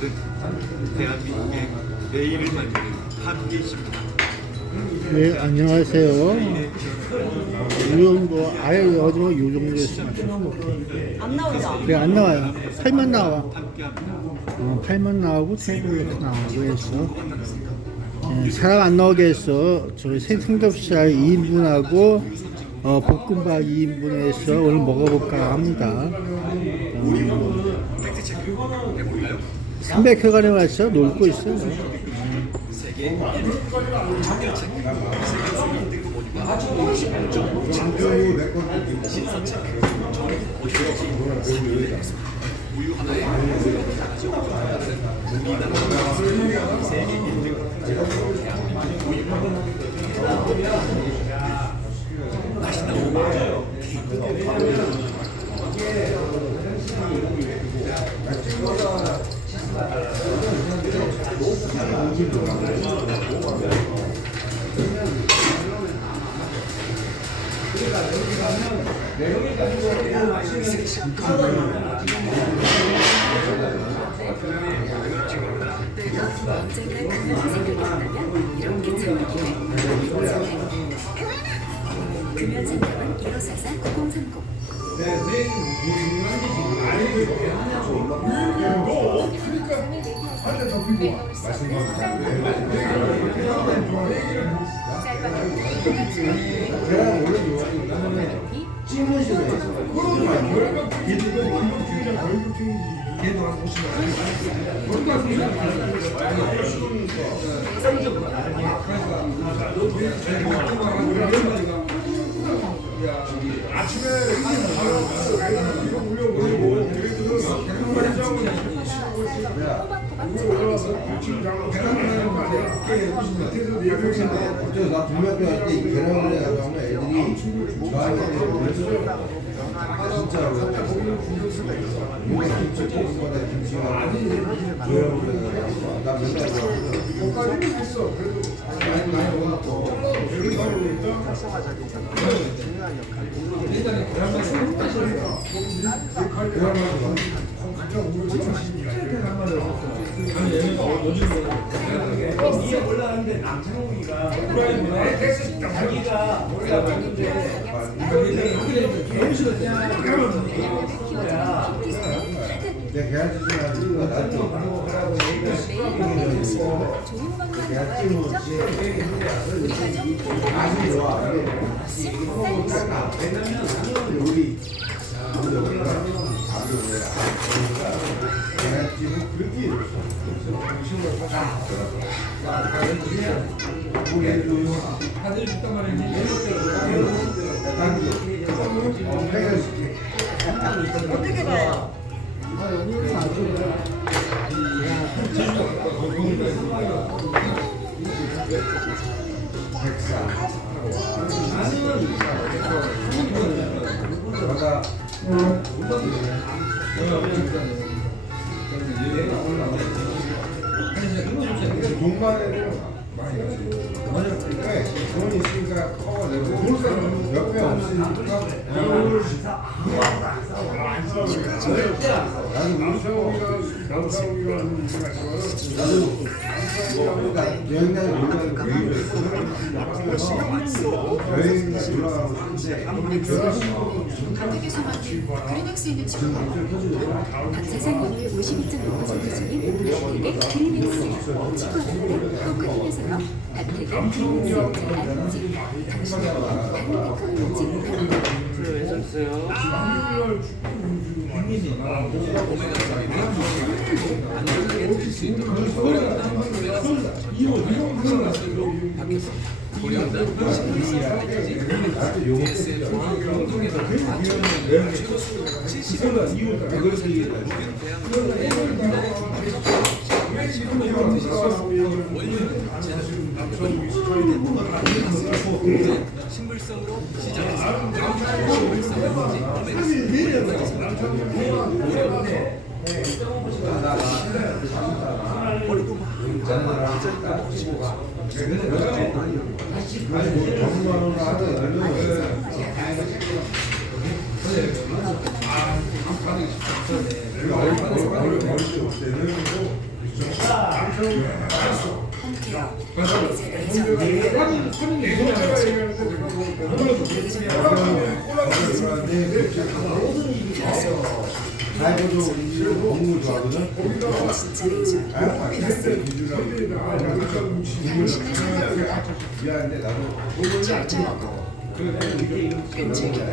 분들은 대한민국의 내일을 만드는 함께이십니다. 네, 안녕하세요. 유정도 아예 어디로 유정도였습니다. 안 나온다. 네, 안 나와요. 팔만 나와. 함께합니다. 팔만 나오고 테이블 이렇게 나오고 해서 네, 사람 안 나오게 해서 저희 생삼겹살 2인분하고 볶음밥 2인분 해서 오늘 먹어볼까 합니다. 300회관에 와서 놀고 있어요. 세계 1등 체크, 세계 1등급 모듈과 55점 체크, 신선 체크, 저는 어디까지 상위되겠습니다. 우유 하나에 가지고 우리나라 세계 1등 대한민국 우유 맛이 나오고 언젠가 그날이 생각이 이렇게 참기를 금연상담은 1544-9030. 나 분명히 할때 계란을 가져가면 애들이 진짜 이거 김치 볶음보다 김치가 나 맨날 많이 먹었고 위에 올라가는데 남창욱이가 자기가 올라갔는데 내 계란찜 가지고 나도 아주 좋아. 우리 계란찜은 그렇게 다들 죽단 말이지. 어떻게 가요? 동반에는 많이 가지. 돈이 있으니까 커내고 옆에 없으니까 나는 우리 여행단에 가택에서 만든 그린엑스 있는 친구 박사장님이 52.6% 중인 그에게 그린엑스 친구는 또 그린에서요 가택은 그린엑스 아닌지 당신은 다른 커뮤니티 식물성으로 시작했습니다. 그 홈케어, 의사 내전, 아이고도 공부 좋아하거든. 진짜 내전, 미안한데 나도 절제하고 끈질기고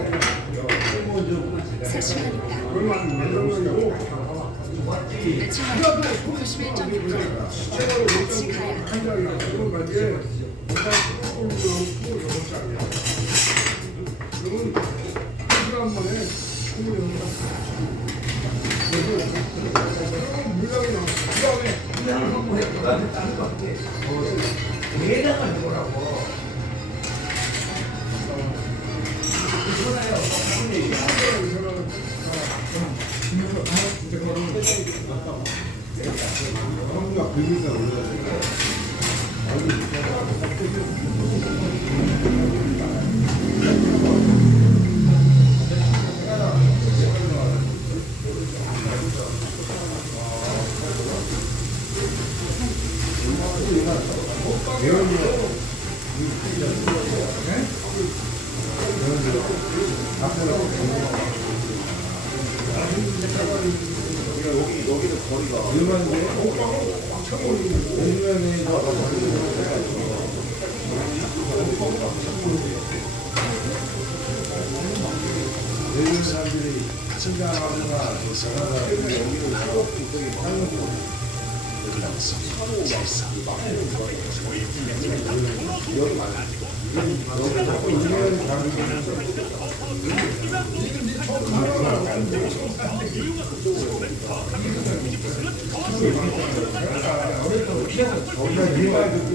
사실하니까 며칠 만에 91.6% 같이 가야 형수가 긁으니까 올라야 내리는 사람들이 친장하거나 우리가 이말 듣고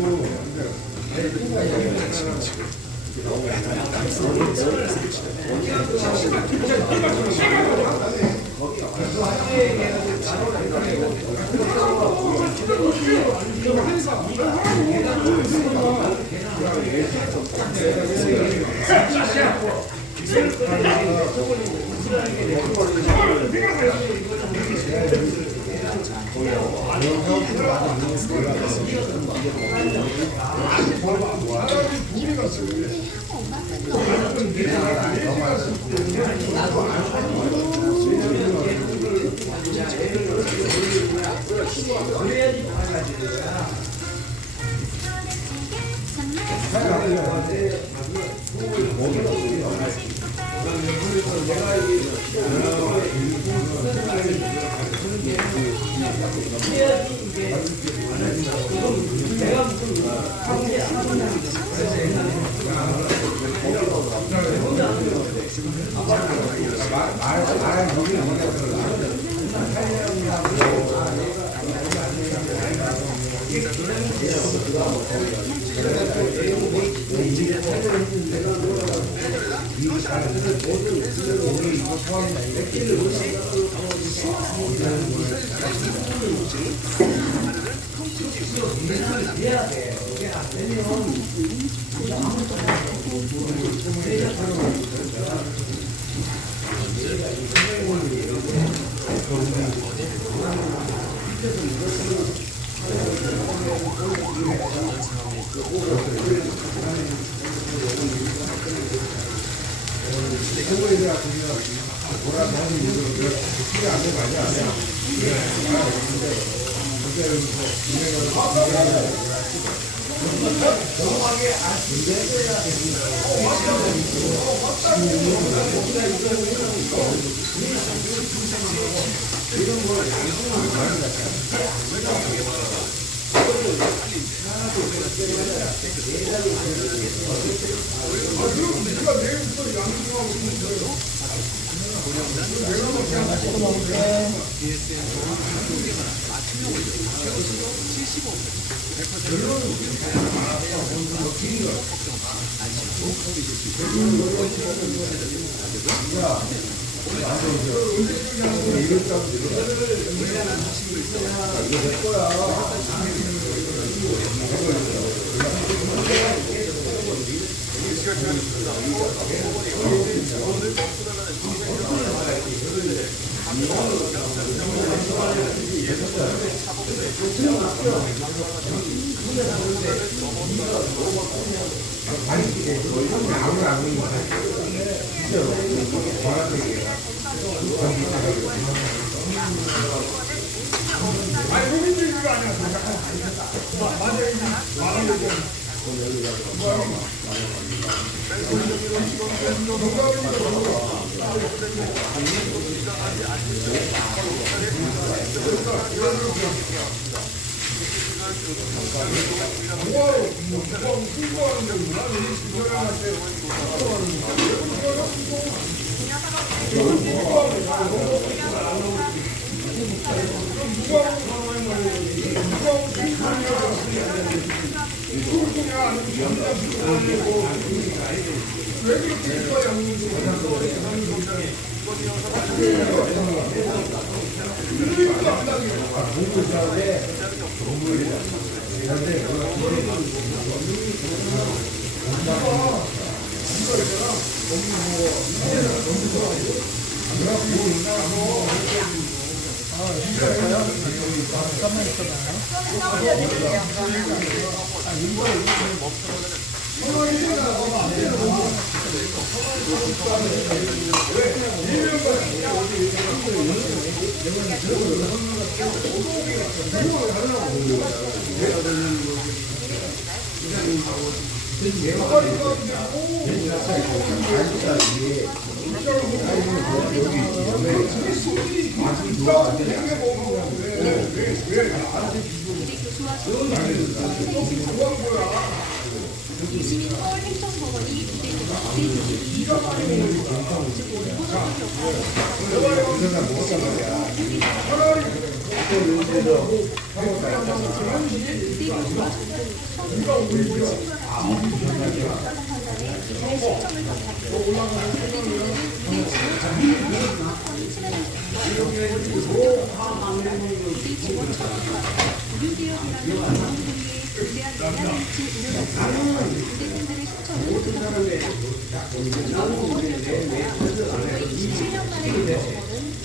이시민 서울행정법원이 부대표가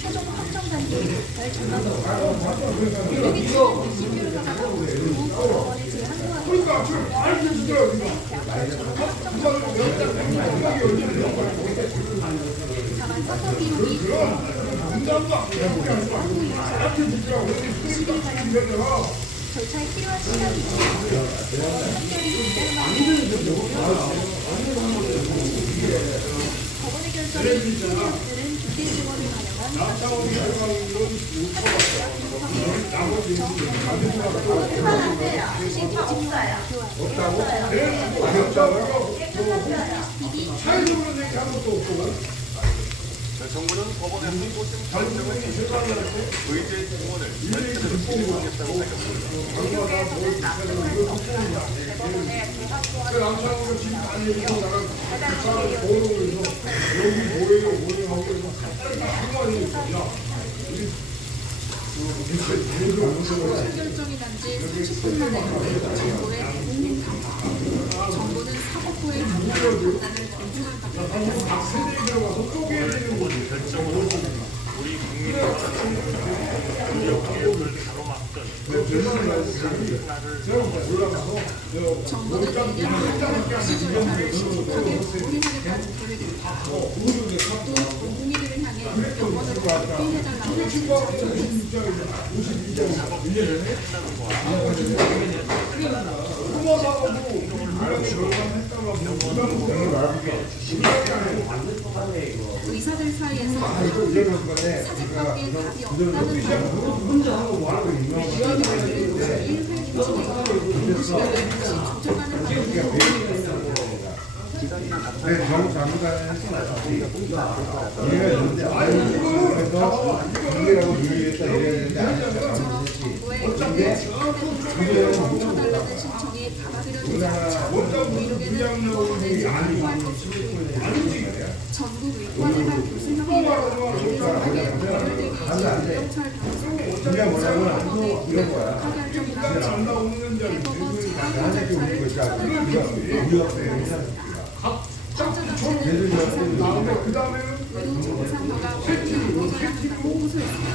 최종 확정 단계에 별 전망이 유력이 지금 시비를 가다가 법원에 제한하고 다만 서터 비용이 절차에 필요한 시간이 법원의 결정에 시민들은 기대 지원을 정부는 법원의 항소심 결정을 의제 증언을 절차대로 진행하겠다고 밝혔습니다. 결정이 난 지 30분 만에 정부의 대국민 당국 정부는 사법부의 판단을 존중한다고 결정으로 우리 국민의 무력 개혁을 가로막던 정부는 내년 시절차를 신속하게 우리나라까지 보내겠다. 또 공공이들을 향해 영원으로 회의해달라고 의사들 사이에서 사직관계에 답이 없다는 정부의 신청에 받아들여지지 않자 의료계는 법원에 제한할 것이고 전국 의과대학 교수협의회가 대대적하게 법률되기 위해 영찰 방송을 하게 할 정도라면 대법원 재판관 절차를 추천하는 환자 자체는 의료 정상화가 완전히 이루어져야 한다고 호소했습니다.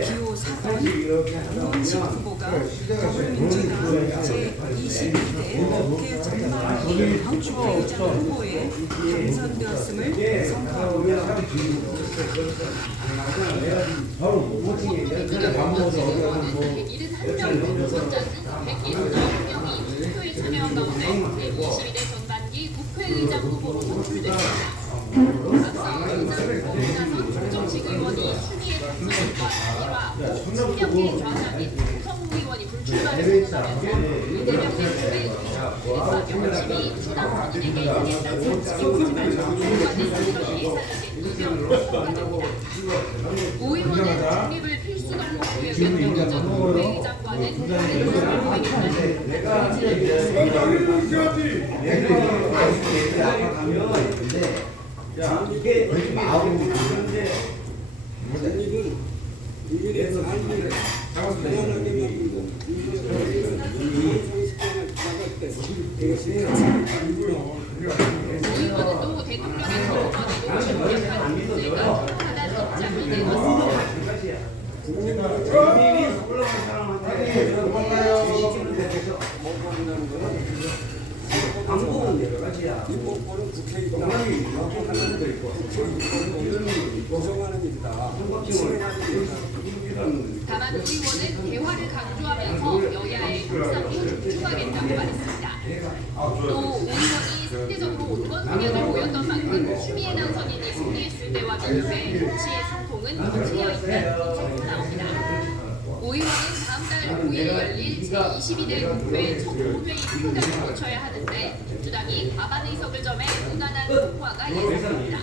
기호 4번 우원식 후보가 더불어민주당 제22대 국회 전망위 부의장 후보에 당선되었음을 선포합니다. 투표에 참여한 가운데 제22대 전반기 국회의장 후보로 선출됐습니다. 앞서 의장 후보에 나선 조정식 의원이 추미애 당선인과 단일화, 친명계 좌장 및 공성 의원이 불출마를 선언하면서 이재명 대표의 의장 열심히 추당 선언에게 임했다는 소식이 전반의 선거에 예상된 이변으로 평가됩니다. 오 의원은 중립을 필수 덕목으로 여겼던 이전 국회의장과는 다른 의원은 또 대통령의 선거권에도 중립한 문제가 필요하다는 입장을 내놨습니다. 다만 의원은 대화를 강조하면서 여야의 협상에 집중하겠다고 말했습니다. 또 의원이 상대적으로 온건 성향을 보였던 만큼 추미애 당선인이 승리했을 때와 비교해 정치의 소통은 정체여 있다는 지적도 나옵니다. 오 의원은 다음 달 9일 열릴 제22대 국회 청구회의 표결을 거쳐야 하는데 민주당이 과반 의석을 점해 무난한 통과가 예상됩니다.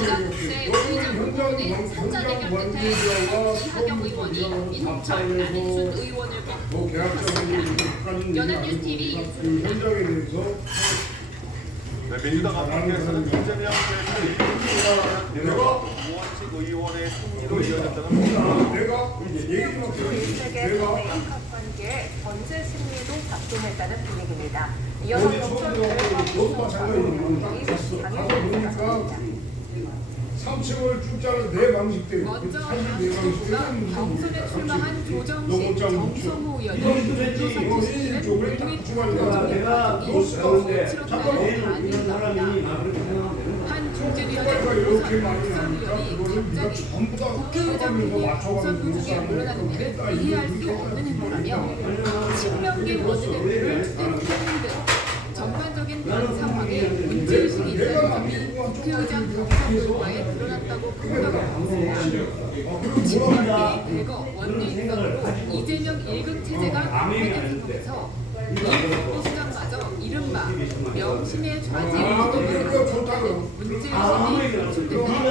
지각국세 의장 후보는 선자 대결 끝에 이하경 의원이 민홍철, 안익순 의원을 꺾고 올랐습니다. 연합뉴스TV 윤수입니다. 민주당 앞에서는 이재명 대표 우원식 의원의 승리로 이어졌다는 윤석의 대인학관계에 전체 승리도 작동했다는 분위기입니다. 이어서 경선 결과 3층을 쭉자는 네 방식대로 먼저 사실 네 방식대로 경선에 출마한 조정식, 정성호 의원은 조선지시는 쪽을 모두의 주관이다. 내가 한 중진위원회 조선 의원이 갑자기 국회의장 후보 경선 부족에 물러나는 일은 이해할 수 없는 행보라며 친명계 원내대표를 투쟁시키는 등 전반적인 현 상황에 문제의식이 있다는 점이 국회의장 경선 결과에 드러났다고 평가했습니다. 친명계의 대거 원내 입각으로 이재명 1급 체제가 폐기된 속에서 이 수장마저 이른바 명심의 좌지 의도를 거듭하는 문제의식이 노출된다.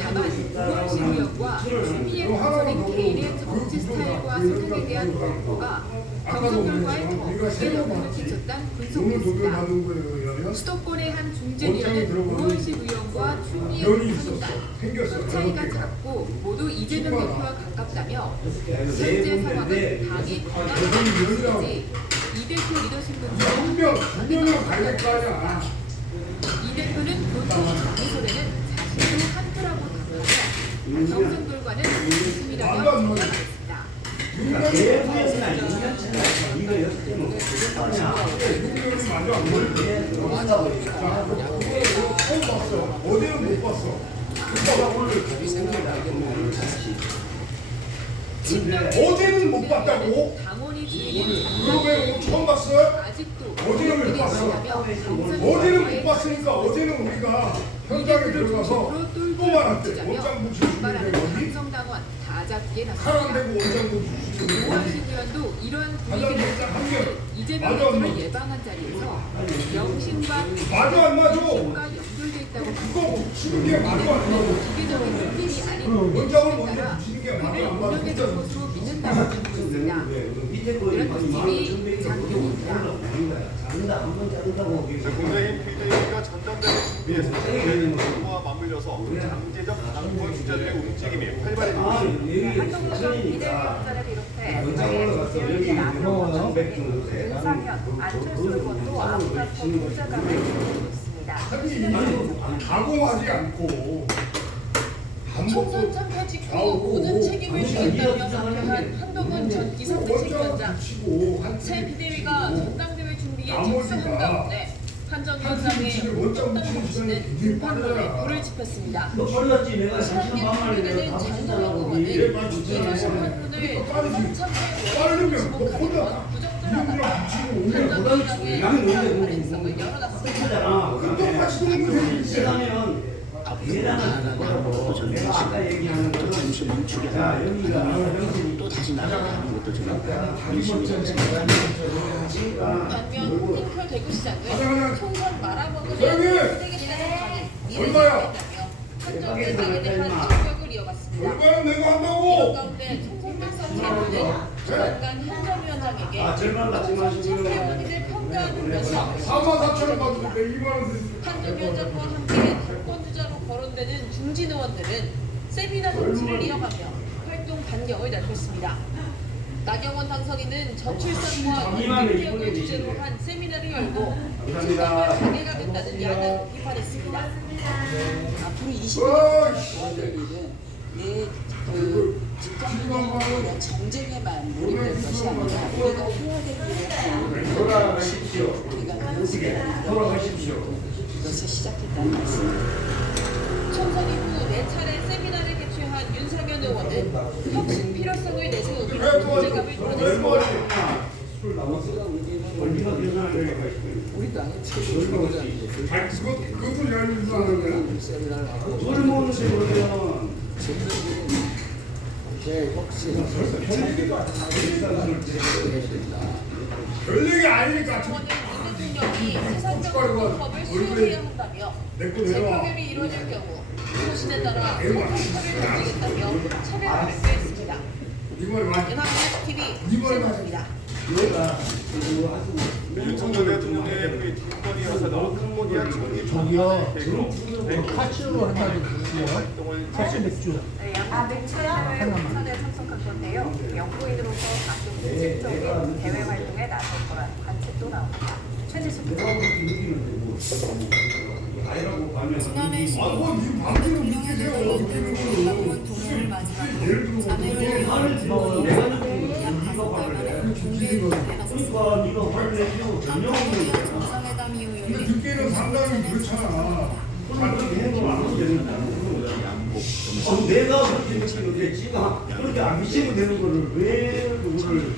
다만 우원식 의원과 추미애 당선인 개인의 정치 스타일과 성향에 대한 공포가 경선 결과에 더 크게 영향을 끼쳤다는 분석했습니다. 수도권의 한 중진위원은 우원식 의원과 추미애 당선인간 차이가 작고 모두 이재명 대표와 가깝다며 현재 상황은 당이 건강한 것이지 이 대표 리더십 문제는 갈릴 거 아니야. 이 대표는 보통 장소에는 자신도 한표라고 답하며 경선 결과는 민심이라며 평가했습니다. 어디는 못 봤어. 어제는 못 봤다고? 당원이 주인인 그러면 오늘 처음 봤어요? 아직도 어제는 왜 못 봤어? 어제는 못 봤으니까 어제는 우리가 현장에 들어가서 또 말았대. 원장 부시는 게 어디? 당원 다잡기에 칼안 나섰습니다. 대고 원장 부시는 게 노아신 어디? 의원도 이러한 가장 분위기를 원장 한 명. 이재명 맞아, 대표를 엄마. 예방한 자리에서 영신과 맞아 안 맞아? 과 연결돼 있다고 그거 치는 게 맞아 안 맞아? 기계적인 논리이 아닌 원장을 논리에 따라 먼저 부시는 게 맞아 그를 안 맞아? 운영해줄 것으로 믿는다고 전하고 있습니다. 이런 모습이 장면입니다. 국민의힘 PD가 전당대회 준비에서 정부와 맞물려서 강제적 당권 주자들의 움직임이 활발해지고 있습니다. 한동훈 비대위원장을 비롯해 국회의원 나경원, 윤상현, 안철수 의원도 아무것도 동작감을 보이고 있습니다. 아니 가공하지 않고 밥 총선 먹고 참패 직후 나오고 모든 책임을 지겠다며 발표한 한동훈 전 이성근 원장 책임위원장. 붙이고 새 비대위가 전당대회 준비에 나머지가 착수한 가운데 한 전 위원장의 오정당 정치는 등판론에 불을 지폈습니다. 친한계 비대위는 장동혁 의원은 이준석 판문을 전당 참패 원인으로 지목하는 건 부적절하다. 전당대회장의 항상 가능성을 열어놨습니다. 똑같이 돌리면 되지. 반면 홍준표 대구시장은 총선 말아먹으려 부대겠다는 판이 얼마야? 미래지겠다며 한정된 장에 대한 공격을 이어갔습니다. 얼마나 내가 이런 한다고? 가운데 총선 백선재는 조만간 한전 위원장에게 총선 참패 원인을 평가하는 것이 4만 4천원 받는데 2만 원 한전 위원장과 함께 당권주자로 거론되는 중진 의원들은 세미나 정치를 이어가며 활동 반경을 넓혔습니다. 나경원 당선인은 저출산과 인기역을 주제로 한 세미나를 열고 출산과 장애가 된다는 야당을 비판했습니다. 앞으로 20년 와, 도와줄 일은 내 집정부에 대한 정쟁에만 몰입될 것이 아니라 우리가 해야 될 일을 돌아가십시오. 우리가 돌아가십시오. 이것이 시작했다는 말씀입니다. 총선 이후 4차례 세미나를 개최한 윤상현 의원은 혁신 필요성을 내세우며 존재감을 드러냈습니다. 우리 당의 최고 그것도 잘 인수하는 세미나를 하고 별 얘기 아니니까 의원은 윤 대통령이 세상적 헌법을 수용해야 한다며 재표결이 이루어질 경우 소신에 따라 헌법을 던지겠다며 차별 발표했습니다. 이말 맞지? 연합뉴스 TV 최선입니다. 윤석열 대통령의 뒷거리여서 캄보디아 총리 저기요. 계획으로 카츠로 하나도 주세요. 카츠 맥주. 양국 해외 공천에 참석한 건데요. 영부인으로서 각종 공식적인 대외 활동에 나설 거라는 관측도 나옵니다. 최지수 기자. 지난해 12월 아뭐 니 방송을 믿기세요. 대통령은 동해를 마지막으로 자매를 정상회담 이후 근데 열린 듣기에는 상당히 그렇잖아. 내가 그렇게 느끼는데 지가 그렇게 안 미치면 되는 거를 왜 그거를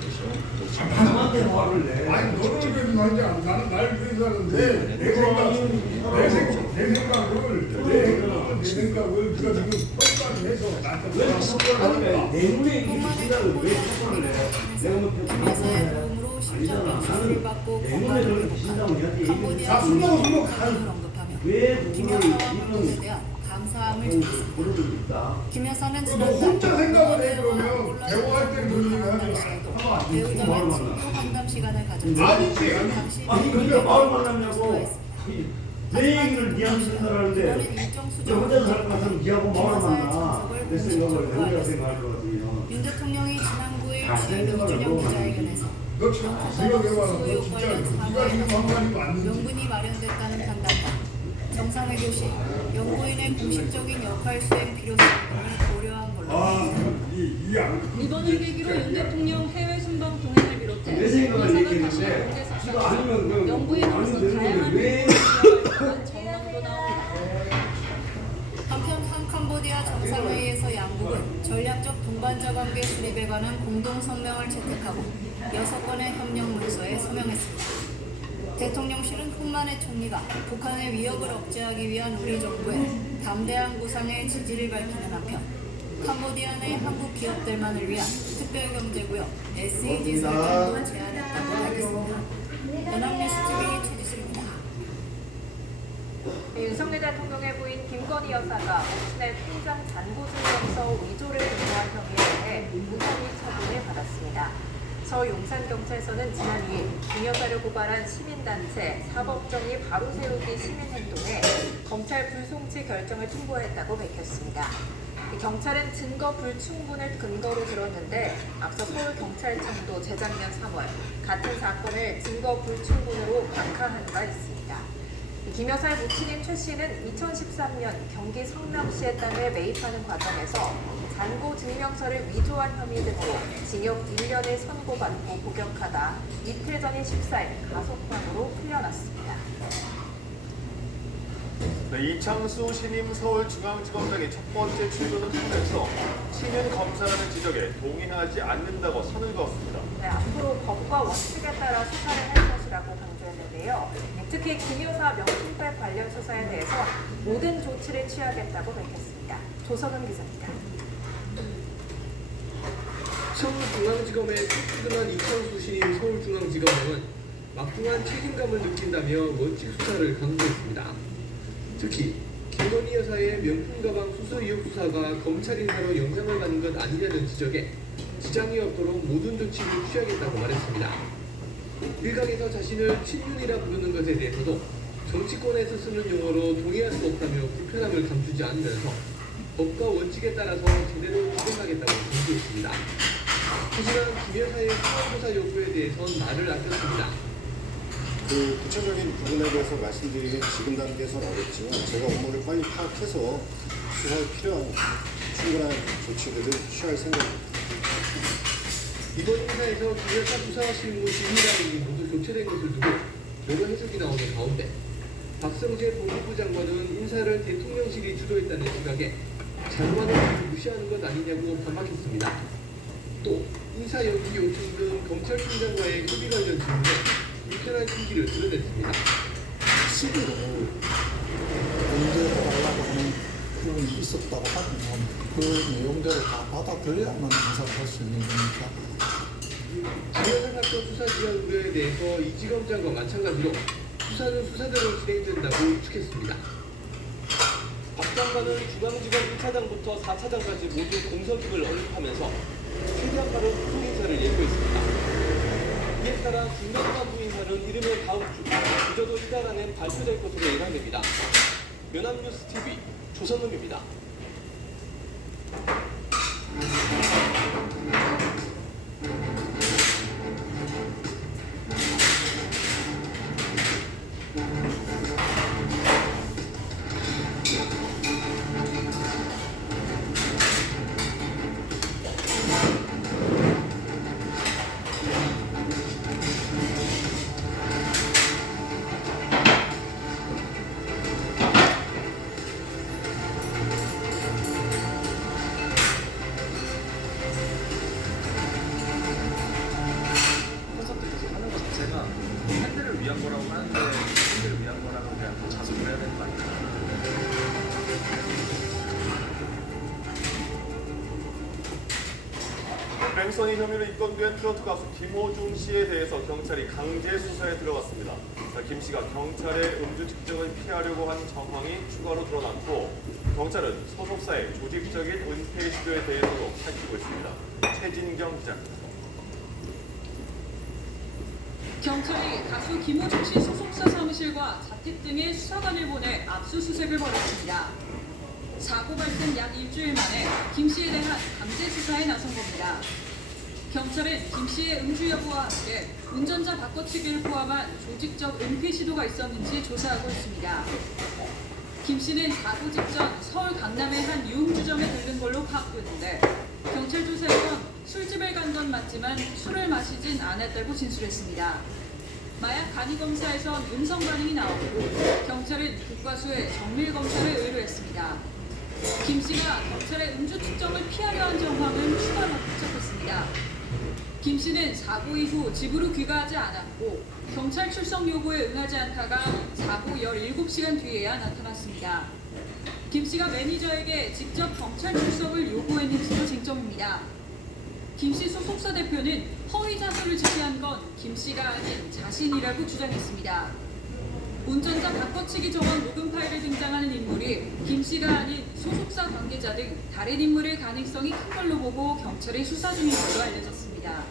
남한테 화를 내? 아니 너를 그래서 말이지 않아. 나는 날 그래서 하는데 내 생각을 네가 지금 평가를 해서 나한테 왜 속도를 하는 내 눈에 이게 비친다고 왜 속도를 내? 내가 뭐 회사의 도움으로 아니잖아. 심정지수를 받고 내 눈에 저렇게 비친다고 얘한테 얘기해. 캄보디아 술 먹어, 술 먹어. 언급하며 왜 그거를 김여사와 방문에 이런 대한 감사함을 전했습니다. 그런 게 있다. 김 여사는 너 지난달 혼자 생각을 해 그러면 대화할 때 그런 얘기 하지 마. 배우자와 친구 상담 시간을 가졌지만 아니지, 아니. 당시 아니 근데 마을 만나냐고 내 얘기를 니한테 전달하는데 이번엔 일정 저 수정 혼자 살 것 같으면 니하고 마을 만나 내 생각을 내 혼자 생각할 것 같으면 윤 대통령이 지난 9일 제6주년 기자회견에서 너 참 생각해봐. 너 진짜 네가 지금 한 말이 맞는지. 명분이 마련됐다는 판단과 정상회교시 연구인의 공식적인 역할 수행 필요성을 고려한 걸로 이번을 계기로 윤 대통령 해외 순방 동행을 비롯해 내 생각을 여사가 얘기했는데 다시 지가 아니면 그 연구인으로서 다양한 왜 전망도 나옵니다. 한편 한 캄보디아 전략적 동반자 관계 수립에 관한 공동 성명을 채택하고 6건의 협력 문서에 서명했습니다. 대통령실은 훈만의 총리가 북한의 위협을 억제하기 위한 우리 정부의 담대한 구상에 지지를 밝히는 한편 캄보디아 내 한국 기업들만을 위한 특별경제구역 SEG 설정도 제안했다고 밝혔습니다. 연합뉴스 TV 최지수입니다. 윤석열 대통령의 부인 김건희 여사가 모친의 통장 잔고증명서 위조를 의도한 혐의에 대해 무혐의 처분을 받았습니다. 서울 용산경찰서는 지난 2일 김 여사를 고발한 시민단체 사법정의 바로 세우기 시민행동에 검찰 불송치 결정을 통보했다고 밝혔습니다. 경찰은 증거 불충분을 근거로 들었는데 앞서 서울경찰청도 재작년 3월 같은 사건을 증거 불충분으로 각하한 바 있습니다. 김 여사의 모친인 최 씨는 2013년 경기 성남시의 땅을 매입하는 과정에서 잔고 증명서를 위조한 혐의 등으로 징역 1년을 선고받고 복역하다 이틀 전인 14일 가석방으로 풀려났습니다. 네, 이창수 신임 서울중앙지검장이 첫 번째 출근을 통해서 신윤 검사라는 지적에 동의하지 않는다고 선을 그었습니다. 네, 앞으로 법과 원칙에 따라 수사를 할 것이라고 강조했는데요. 특히 김 여사 명품백 관련 수사에 대해서 모든 조치를 취하겠다고 밝혔습니다. 조선은 기자입니다. 서울중앙지검에 출근한 이창수 신임 서울중앙지검장은 막중한 책임감을 느낀다며 원칙 수사를 강조했습니다. 특히 김건희 여사의 명품 가방 수수 의혹 수사가 검찰 인사로 영향을 받는 것 아니냐는 지적에 지장이 없도록 모든 조치를 취하겠다고 말했습니다. 일각에서 자신을 친윤이라 부르는 것에 대해서도 정치권에서 쓰는 용어로 동의할 수 없다며 불편함을 감추지 않으면서 법과 원칙에 따라서 제대로 실행하겠다고 강조했습니다. 하지만 김 여사의 수사조사 요구에 대해선 말을 아꼈습니다. 그 구체적인 부분에 대해서 말씀드리긴 지금 단계에서는 어렵지만 제가 업무를 빨리 파악해서 수사에 필요한 충분한 조치들을 취할 생각입니다. 이번 인사에서 김 여사 수사 실무 심의라인이 모두 교체된 것을 두고 여러 해석이 나오는 가운데 박성재 법무부 장관은 인사를 대통령실이 주도했다는 시각에 장관을 무시하는 것 아니냐고 반박했습니다. 또 인사 연기 요청 등 검찰총장과의 협의 관련 질문에 불편한 심기를 드러냈습니다. 시기로 문제해달라고 하는 그런 있었다고 하면 그 내용대로 다 받아들여야만 인사를 할 수 있는 거니까. 김여사 사건 수사 지연 우려에 대해서 이 지검장과 마찬가지로 수사는 수사대로 진행된다고 추측했습니다. 박 장관은 중앙지검 1차장부터 4차장까지 모두 공석임을 언급하면서 최대한 빠른 후속 인사를 예고했습니다. 이에 따라 중간간부 인사는 이르면 다음 주 늦어도 이달 안엔 발표될 것으로 예상됩니다. 연합뉴스 TV 조선음입니다. 뺑소니 혐의로 입건된 트로트 가수 김호중 씨에 대해서 경찰이 강제 수사에 들어갔습니다. 김 씨가 경찰의 음주 측정을 피하려고 한 정황이 추가로 드러났고 경찰은 소속사의 조직적인 은폐 시도에 대해서도 밝히고 있습니다. 최진경 기자입니다. 경찰이 가수 김호중 씨 소속사 사무실과 자택 등의 수사관을 보내 압수수색을 벌였습니다. 사고 발생 약 일주일 만에 김 씨에 대한 강제 수사에 나선 겁니다. 경찰은 김 씨의 음주 여부와 함께 운전자 바꿔치기를 포함한 조직적 은폐 시도가 있었는지 조사하고 있습니다. 김 씨는 사고 직전 서울 강남의 한 유흥주점에 들른 걸로 파악됐는데 경찰 조사에선 술집을 간 건 맞지만 술을 마시진 않았다고 진술했습니다. 마약 간이 검사에선 음성 반응이 나오고 경찰은 국과수에 정밀 검사를 의뢰했습니다. 김 씨가 경찰의 음주 측정을 피하려 한 정황은 추가로 포착했습니다. 김 씨는 사고 이후 집으로 귀가하지 않았고 경찰 출석 요구에 응하지 않다가 사고 17시간 뒤에야 나타났습니다. 김 씨가 매니저에게 직접 경찰 출석을 요구했는지도 쟁점입니다. 김 씨 소속사 대표는 허위 자수를 지시한 건 김 씨가 아닌 자신이라고 주장했습니다. 운전자 바꿔치기 정황 녹음 파일에 등장하는 인물이 김 씨가 아닌 소속사 관계자 등 다른 인물의 가능성이 큰 걸로 보고 경찰이 수사 중인 걸로 알려졌습니다.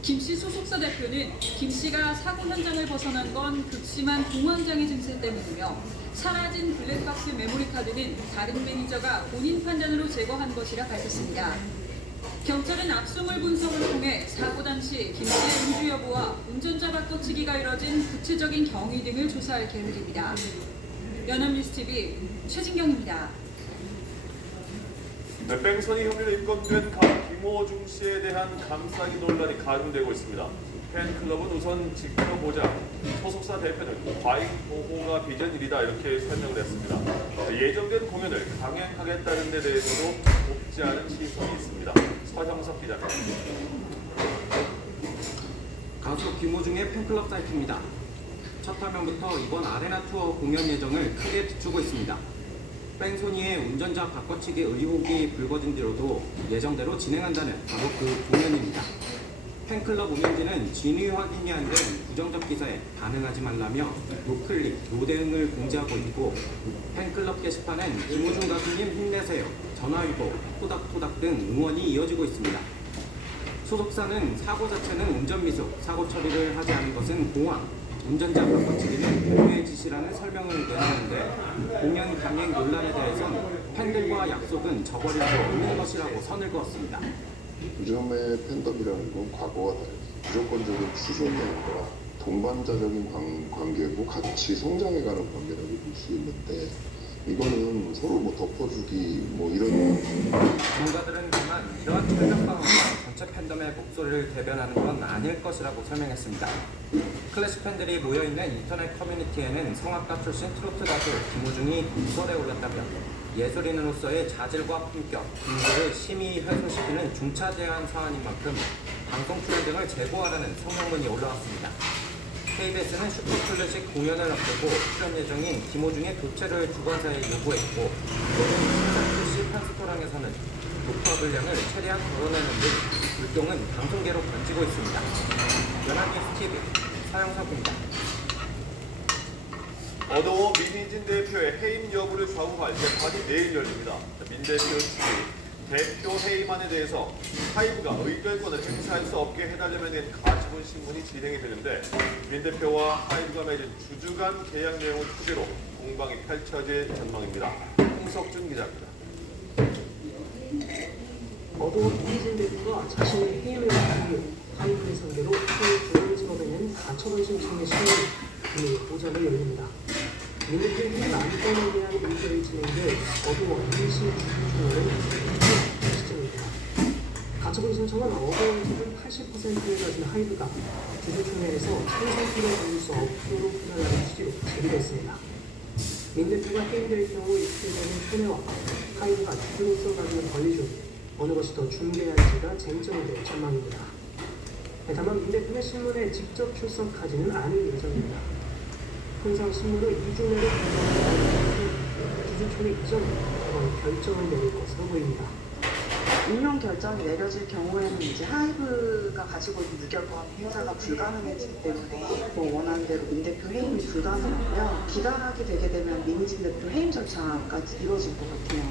김 씨 소속사 대표는 김 씨가 사고 현장을 벗어난 건 극심한 공황장애 증세 때문이며 사라진 블랙박스 메모리 카드는 다른 매니저가 본인 판단으로 제거한 것이라 밝혔습니다. 경찰은 압수물 분석을 통해 사고 당시 김 씨의 음주 여부와 운전자 바꿔치기가 이뤄진 구체적인 경위 등을 조사할 계획입니다. 연합뉴스TV 최진경입니다. 네, 뺑소니 혐의로 입건된 가수 김호중 씨에 대한 감싸기 논란이 가중되고 있습니다. 팬클럽은 우선 지켜보자, 소속사 대표는 과잉 보호가 빚은 일이다 이렇게 설명을 했습니다. 예정된 공연을 강행하겠다는 데 대해서도 곱지 않은 시선이 있습니다. 서형석 기자입니다. 가수 김호중의 팬클럽 사이트입니다. 첫 화면부터 이번 아레나 투어 공연 예정을 크게 비추고 있습니다. 뺑소니의 운전자 바꿔치기 의혹이 불거진 뒤로도 예정대로 진행한다는 바로 그 공연입니다. 팬클럽 운영진은 진위 확인이 안 된 부정적 기사에 반응하지 말라며 노클릭, 노대응을 공지하고 있고 팬클럽 게시판엔 김호중 가수님 힘내세요, 전화위복, 토닥토닥 등 응원이 이어지고 있습니다. 소속사는 사고 자체는 운전미숙, 사고 처리를 하지 않은 것은 공황, 운전자 바꿔치기는 법의 지시라는 설명을 내놓는데 공연 강행 논란에 대해선 팬들과 약속은 저버릴 수 없는 것이라고 선을 그었습니다. 요즘의 팬덤이라는 건 과거와 다르게 무조건적인 추종이 아니라 동반자적인 관계고 같이 성장해가는 관계라고 볼 수 있는데 이거는 서로 뭐 덮어주기 뭐 이런 전문가들은 다만 이러한 철벽 방어가 전체 팬덤의 목소리를 대변하는 건 아닐 것이라고 설명했습니다. 클래식 팬들이 모여있는 인터넷 커뮤니티에는 성악가 출신 트로트 가수 김호중이 구설에 올랐다며 예술인으로서의 자질과 품격, 분위기를 심히 훼손시키는 중차대한 사안인 만큼 방송 출연 등을 제고하라는 성명문이 올라왔습니다. KBS는 슈퍼클래식 공연을 앞두고 출연 예정인 김호중의 교체를 주관사에 요구했고 실시 판스토랑에서는 녹화 분량을 최대한 덜어내는 등 불똥은 방송계로 번지고 있습니다. 연합뉴스TV 서영석입니다. 어도워 민희진 대표의 해임 여부를 좌우할 재판이 내일 열립니다. 민 대표 측이 대표 해임안에 대해서 하이브가 의결권을 행사할 수 없게 해달라며 낸 가처분 신문이 진행이 되는데 민 대표와 하이브가 맺은 주주간 계약 내용을 토대로 공방이 펼쳐질 전망입니다. 홍석준 기자입니다. 어도워 민희진 대표가 자신의 해임을 하기 위해 하이브를 상대로 서울중앙지법에 낸 가처분 신청의 심의 오전에 열립니다. 민 대표의 해임 안건에 대한 의결이 진행돼 어도워 2심 주주총회는 시점입니다. 가처분 신청은 어도워 지분 80%를 가진 하이브가 주주총회에서 찬성표를 받을 수 없도록 표현하는 취지로 제기됐습니다. 민 대표가 해임될 경우 입증되는 손해와 하이브가 주주로서 가지는 권리 중 어느 것이 더 중대한지가 쟁점이 될 전망입니다. 다만 민 대표의 신문에 직접 출석하지는 않을 예정입니다. 항상 신문을 2주 내로 변경하는 주주총회 이전에 이번 결정을 내릴 것으로 보입니다. 임명 결정이 내려질 경우에는 이제 하이브가 가지고 있는 무결권 행사가 불가능해지기 때문에 뭐 원하는 대로 민 대표 해임이 불가능하고요. 기각하게 되게 되면 민희진 대표 해임 절차까지 이루어질 것 같아요.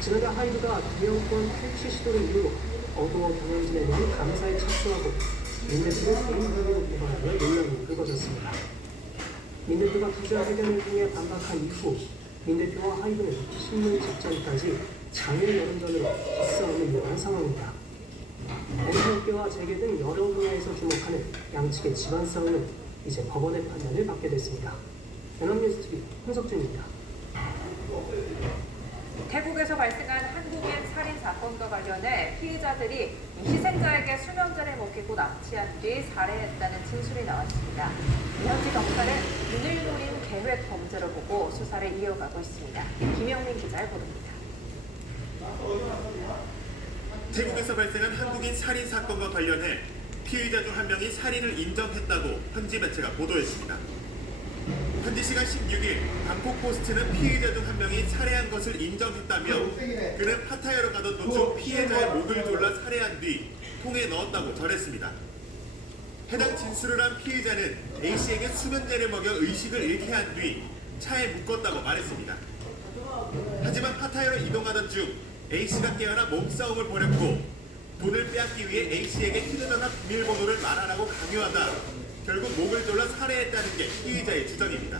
지난해 하이브가 대형권 탈취 시도를 이유로 어도워 경영진에 대한 감사에 착수하고 민 대표를 해임하기로 고발하며 논란이 불거졌습니다. 민 대표가 기자 회견을 통해 반박한 이후 민 대표와 하이브는 신문 직전까지 장외 여론전으로 기싸움을 이어간 상황입니다. 엔터업계와 재계 등 여러 분야에서 주목하는 양측의 집안 싸움은 이제 법원의 판단을 받게 됐습니다. 연합뉴스TV 홍석준입니다. 태국에서 발생한 한국인 살인 사건과 관련해 피해자들이 희생자에게 수면제를 먹이고 납치한 뒤 살해했다는 진술이 나왔습니다. 현지 경찰은 눈을 노린 계획 범죄로 보고 수사를 이어가고 있습니다. 김영민 기자의 보도입니다. 태국에서 발생한 한국인 살인 사건과 관련해 피의자 중 한 명이 살인을 인정했다고 현지 매체가 보도했습니다. 현지 시간 16일 방콕 포스트는 피의자 중 한 명이 살해한 것을 인정했다며 그는 파타야로 가던 도중 피해자의 목을 졸라 살해한 뒤 통에 넣었다고 전했습니다. 해당 진술을 한 피의자는 A씨에게 수면제를 먹여 의식을 잃게 한 뒤 차에 묶었다고 말했습니다. 하지만 파타야로 이동하던 중 A씨가 깨어나 몸싸움을 벌였고 돈을 빼앗기 위해 A씨에게 휴대전화 비밀번호를 말하라고 강요하다 결국 목을 졸라 살해했다는 게 피의자의 주장입니다.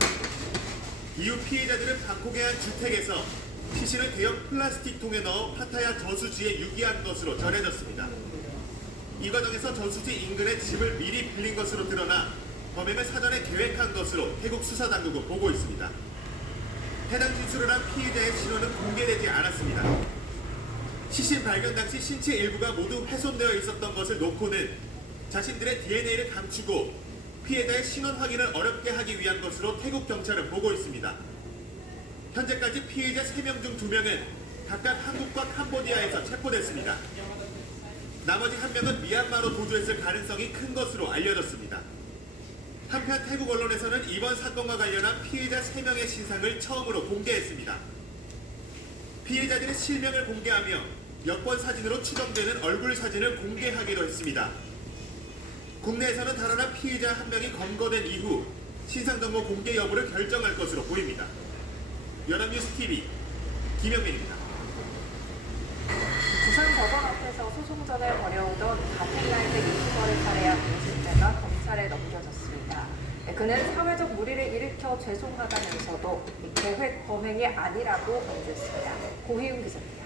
이후 피의자들은 방콕의 한 주택에서 시신을 대형 플라스틱 통에 넣어 파타야 저수지에 유기한 것으로 전해졌습니다. 이 과정에서 저수지 인근에 집을 미리 빌린 것으로 드러나 범행을 사전에 계획한 것으로 태국 수사당국은 보고 있습니다. 해당 진술을 한 피의자의 신원은 공개되지 않았습니다. 시신 발견 당시 신체 일부가 모두 훼손되어 있었던 것을 놓고는 자신들의 DNA를 감추고 피해자의 신원 확인을 어렵게 하기 위한 것으로 태국 경찰은 보고 있습니다. 현재까지 피해자 3명 중 2명은 각각 한국과 캄보디아에서 체포됐습니다. 나머지 1명은 미얀마로 도주했을 가능성이 큰 것으로 알려졌습니다. 한편 태국 언론에서는 이번 사건과 관련한 피해자 3명의 신상을 처음으로 공개했습니다. 피해자들의 실명을 공개하며 여권 사진으로 추정되는 얼굴 사진을 공개하기도 했습니다. 국내에서는 달아난 피해자 1명이 검거된 이후 신상정보 공개 여부를 결정할 것으로 보입니다. 연합뉴스TV 김영민입니다. 부산법원 앞에서 소송전을 벌여오던 같은 나이대 유튜버를 살해한 50대가 검찰에 넘겨졌습니다. 그는 사회적 무리를 일으켜 죄송하다면서도 계획 범행이 아니라고 언급했습니다. 고희웅 기자입니다.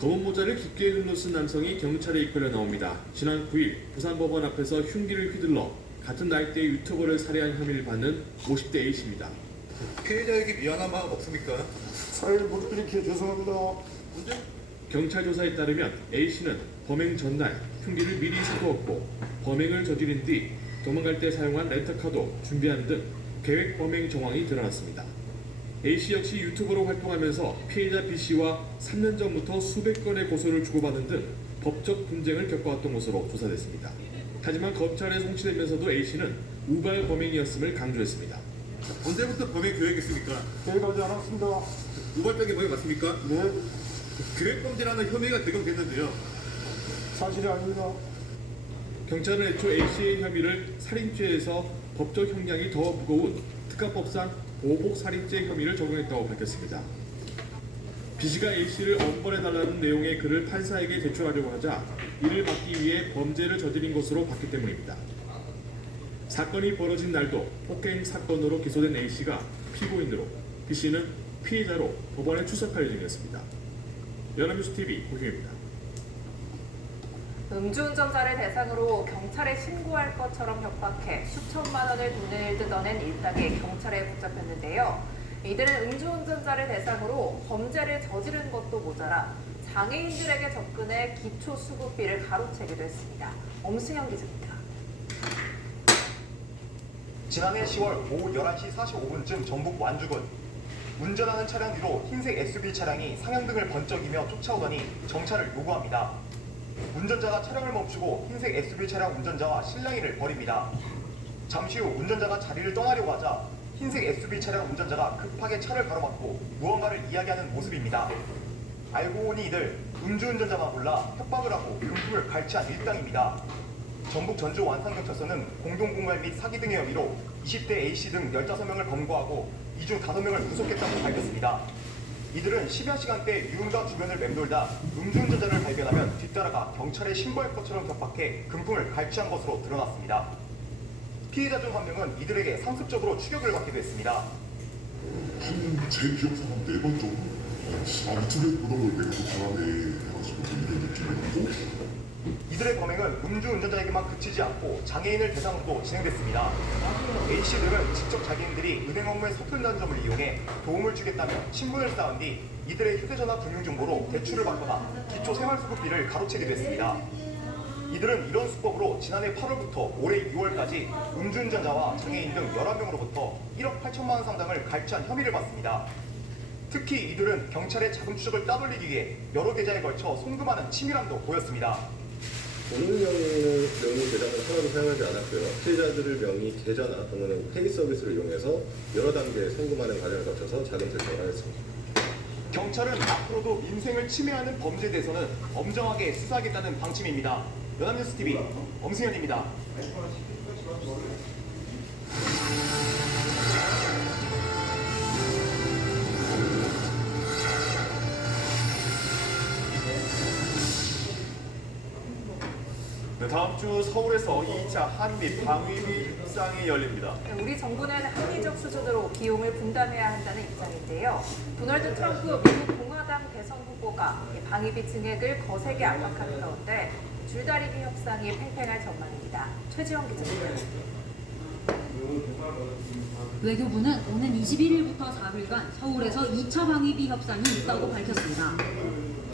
검은 모자를 깊게 흘러쓴 남성이 경찰에 이끌려 나옵니다. 지난 9일 부산법원 앞에서 흉기를 휘둘러 같은 나이대의 유튜버를 살해한 혐의를 받는 50대 A씨입니다. 피해자에게 미안한 마음 없습니까? 사회를 무릎 꿇게 죄송합니다. 경찰 조사에 따르면 A씨는 범행 전날 흉기를 미리 사두었고 범행을 저지른 뒤 도망갈 때 사용한 렌터카도 준비한 등 계획 범행 정황이 드러났습니다. A씨 역시 유튜버로 활동하면서 피해자 B씨와 3년 전부터 수백 건의 고소를 주고받은 등 법적 분쟁을 겪어왔던 것으로 조사됐습니다. 하지만 검찰에 송치되면서도 A씨는 우발 범행이었음을 강조했습니다. 언제부터 범행 계획했습니까? 계획하지 않았습니다. 우발적인 범행 맞습니까? 네. 계획범죄라는 혐의가 제기됐는데요. 사실이 아닙니다. 경찰은 애초 A씨의 혐의를 살인죄에서 법적 형량이 더 무거운 특가법상 보복 살인죄 혐의를 적용했다고 밝혔습니다. B씨가 A씨를 엄벌해달라는 내용의 글을 판사에게 제출하려고 하자 이를 막기 위해 범죄를 저지른 것으로 봤기 때문입니다. 사건이 벌어진 날도 폭행 사건으로 기소된 A씨가 피고인으로 B씨는 피해자로 법원에 출석할 예정이었습니다. 연합뉴스TV 고승입니다. 음주운전자를 대상으로 경찰에 신고할 것처럼 협박해 수천만 원의 돈을 뜯어낸 일당이 경찰에 붙잡혔는데요. 이들은 음주운전자를 대상으로 범죄를 저지른 것도 모자라 장애인들에게 접근해 기초수급비를 가로채기도 했습니다. 엄승현 기자입니다. 지난해 10월 오후 11시 45분쯤 전북 완주군 운전하는 차량 뒤로 흰색 SUV 차량이 상향등을 번쩍이며 쫓아오더니 정차를 요구합니다. 운전자가 차량을 멈추고 흰색 SUV 차량 운전자와 실랑이를 벌입니다. 잠시 후 운전자가 자리를 떠나려고 하자 흰색 SUV 차량 운전자가 급하게 차를 가로막고 무언가를 이야기하는 모습입니다. 알고 보니 이들 음주운전자만 몰라 협박을 하고 금품을 갈취한 일당입니다. 전북 전주 완산경찰서는 공동공갈 및 사기 등의 혐의로 20대 A씨 등 15명을 검거하고 이 중 5명을 구속했다고 밝혔습니다. 이들은 10여 시간대 유흥가 주변을 맴돌다 음주운전자를 발견하면 뒤따라가 경찰에 신고할 것처럼 협박해 금품을 갈취한 것으로 드러났습니다. 피해자 중 한 명은 이들에게 상습적으로 추격을 받기도 했습니다. 제 기억상 한 4번 정도? 유튜브에 보던 걸 내가 또 잘하네 해가지고 이런 느낌이었고 이들의 범행은 음주운전자에게만 그치지 않고 장애인을 대상으로도 진행됐습니다. A씨들은 직접 자기인들이 은행 업무에 서툰다는 점을 이용해 도움을 주겠다며 친분을 쌓은 뒤 이들의 휴대전화 금융정보로 대출을 받거나 기초생활수급비를 가로채기도 했습니다. 이들은 이런 수법으로 지난해 8월부터 올해 6월까지 음주운전자와 장애인 등 11명으로부터 1억 8천만 원 상당을 갈취한 혐의를 받습니다. 특히 이들은 경찰의 자금 추적을 따돌리기 위해 여러 계좌에 걸쳐 송금하는 치밀함도 보였습니다. 본인 명의 계좌는 하나도 사용하지 않았고요. 피해자들의 명의 계좌나 또는 페이 서비스를 이용해서 여러 단계 송금하는 과정을 거쳐서 자금 세탁을 하였습니다. 경찰은 앞으로도 민생을 침해하는 범죄에 대해서는 엄정하게 수사하겠다는 방침입니다. 연합뉴스TV 엄승현입니다. 네, 다음 주 서울에서 2차 한미 방위비 협상이 열립니다. 우리 정부는 합리적 수준으로 비용을 분담해야 한다는 입장인데요. 도널드 트럼프 미국 공화당 대선 후보가 방위비 증액을 거세게 압박하는 가운데 줄다리기 협상이 팽팽할 전망입니다. 최지원 기자입니다. 외교부는 오는 21일부터 4일간 서울에서 2차 방위비 협상이 있다고 밝혔습니다.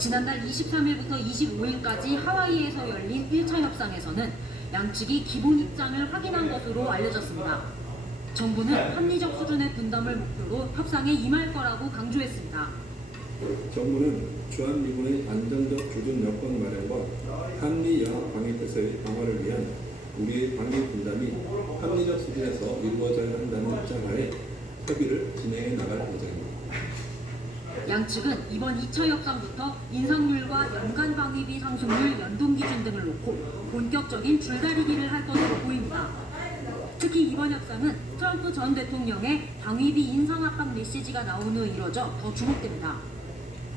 지난달 23일부터 25일까지 하와이에서 열린 1차 협상에서는 양측이 기본 입장을 확인한 것으로 알려졌습니다. 정부는 합리적 수준의 분담을 목표로 협상에 임할 거라고 강조했습니다. 정부는 주한미군의 안정적 주둔 여건 마련과 한미 연합 방위 태세의 강화를 위한 우리의 방위 분담이 합리적 수준에서 이루어져야 한다는 입장하에 협의를 진행해 나갈 예정입니다. 양측은 이번 2차 협상부터 인상률과 연간 방위비 상승률 연동 기준 등을 놓고 본격적인 줄다리기를 할 것으로 보입니다. 특히 이번 협상은 트럼프 전 대통령의 방위비 인상 압박 메시지가 나온 후 이뤄져 더 주목됩니다.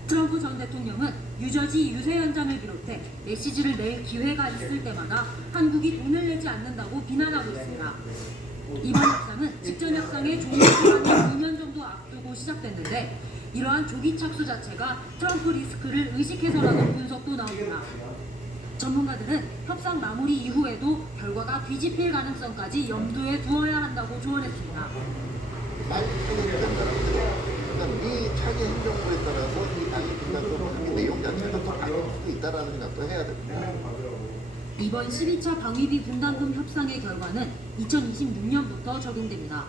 트럼프 전 대통령은 뉴저지 유세 현장을 비롯해 메시지를 낼 기회가 있을 때마다 한국이 돈을 내지 않는다고 비난하고 있습니다. 이번 협상은 직전 협상의 종료 기간이 2년 정도 앞두고 시작됐는데 이러한 조기 착수 자체가 트럼프 리스크를 의식해서라는 분석도 나옵니다. 전문가들은 협상 마무리 이후에도 결과가 뒤집힐 가능성까지 염두에 두어야 한다고 조언했습니다. 미 차기 행정부에 따라서 이 방위 분담금 내용 자체가 또 바뀔 수도 있다라는 생각도 해야 됩니다. 이번 12차 방위비 분담금 협상의 결과는 2026년부터 적용됩니다.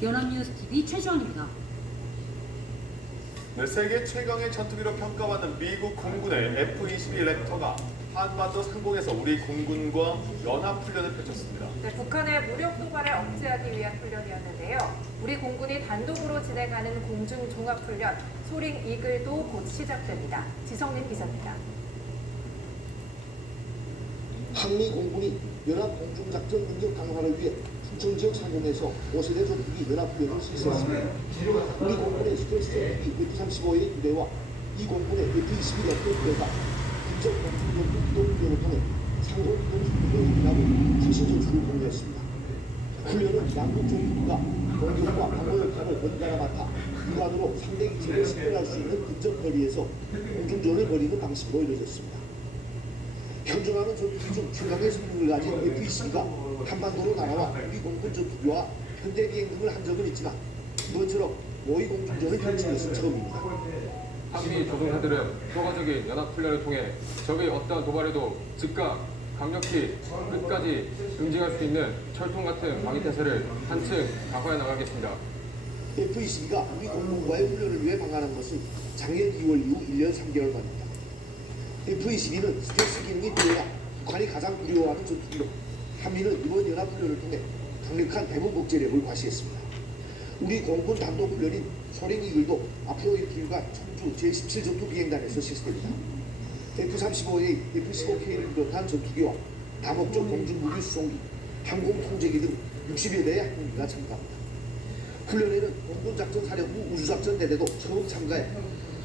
연합뉴스TV 최주원입니다. 네, 세계 최강의 전투기로 평가받는 미국 공군의 F-22 랩터가 한반도 상공에서 우리 공군과 연합훈련을 펼쳤습니다. 네, 북한의 무력 도발을 억제하기 위한 훈련이었는데요. 우리 공군이 단독으로 진행하는 공중 종합훈련 소링 이글도 곧 시작됩니다. 지성민 기자입니다. 한미 공군이 연합 공중작전 능력 강화를 위해 충청 지역 상공에서 5세대 전투기 연합훈련을 실시했습니다. 우리 공군의 스텔스 전투기 F-35의 부대와 이 공군의 F-22 랩터 부대가 국적 공중전투기 훈련을 통해 상공 공중훈련을 기하고 최신 전술을 공유했습니다. 훈련은 양국 정부가 공격과 방어 역할을 번갈아 맡아 육안으로 상대 기체를 식별할 수 있는 근접 거리에서 공중전을 벌이는 방식으로 이루어졌습니다. 현존하는 전투기 중 최강의 성능을 가진 F-22가 한반도로 날아와 우리 공군 전투기와 현대 비행 등을 한 적은 있지만 이번처럼 모의 공중전을 펼친 것은 처음입니다. 한미 조종사들은 효과적인 연합훈련을 통해 적의 어떠한 도발에도 즉각 강력히 끝까지 응징할 수 있는 철통 같은 방위태세를 한층 강화해 나가겠습니다. F-22가 우리 공군과의 훈련을 위해 방한한 것은 작년 2월 이후 1년 3개월 만입니다. F-22는 스텔스 기능이 뛰어나 북한이 가장 두려워하는 전투기로 한미는 이번 연합훈련을 통해 강력한 대북 억제력을 과시했습니다. 우리 공군 단독훈련인 소링 이글도 앞으로 일주일간 청주 제17전투 비행단에서 실시됩니다. F-35A, F-15K를 비롯한 전투기와 다목적 공중무기 수송기, 항공통제기 등 60여 대의 항공기가 참가합니다. 훈련에는 공군작전사령부 우주작전대대도 처음 참가해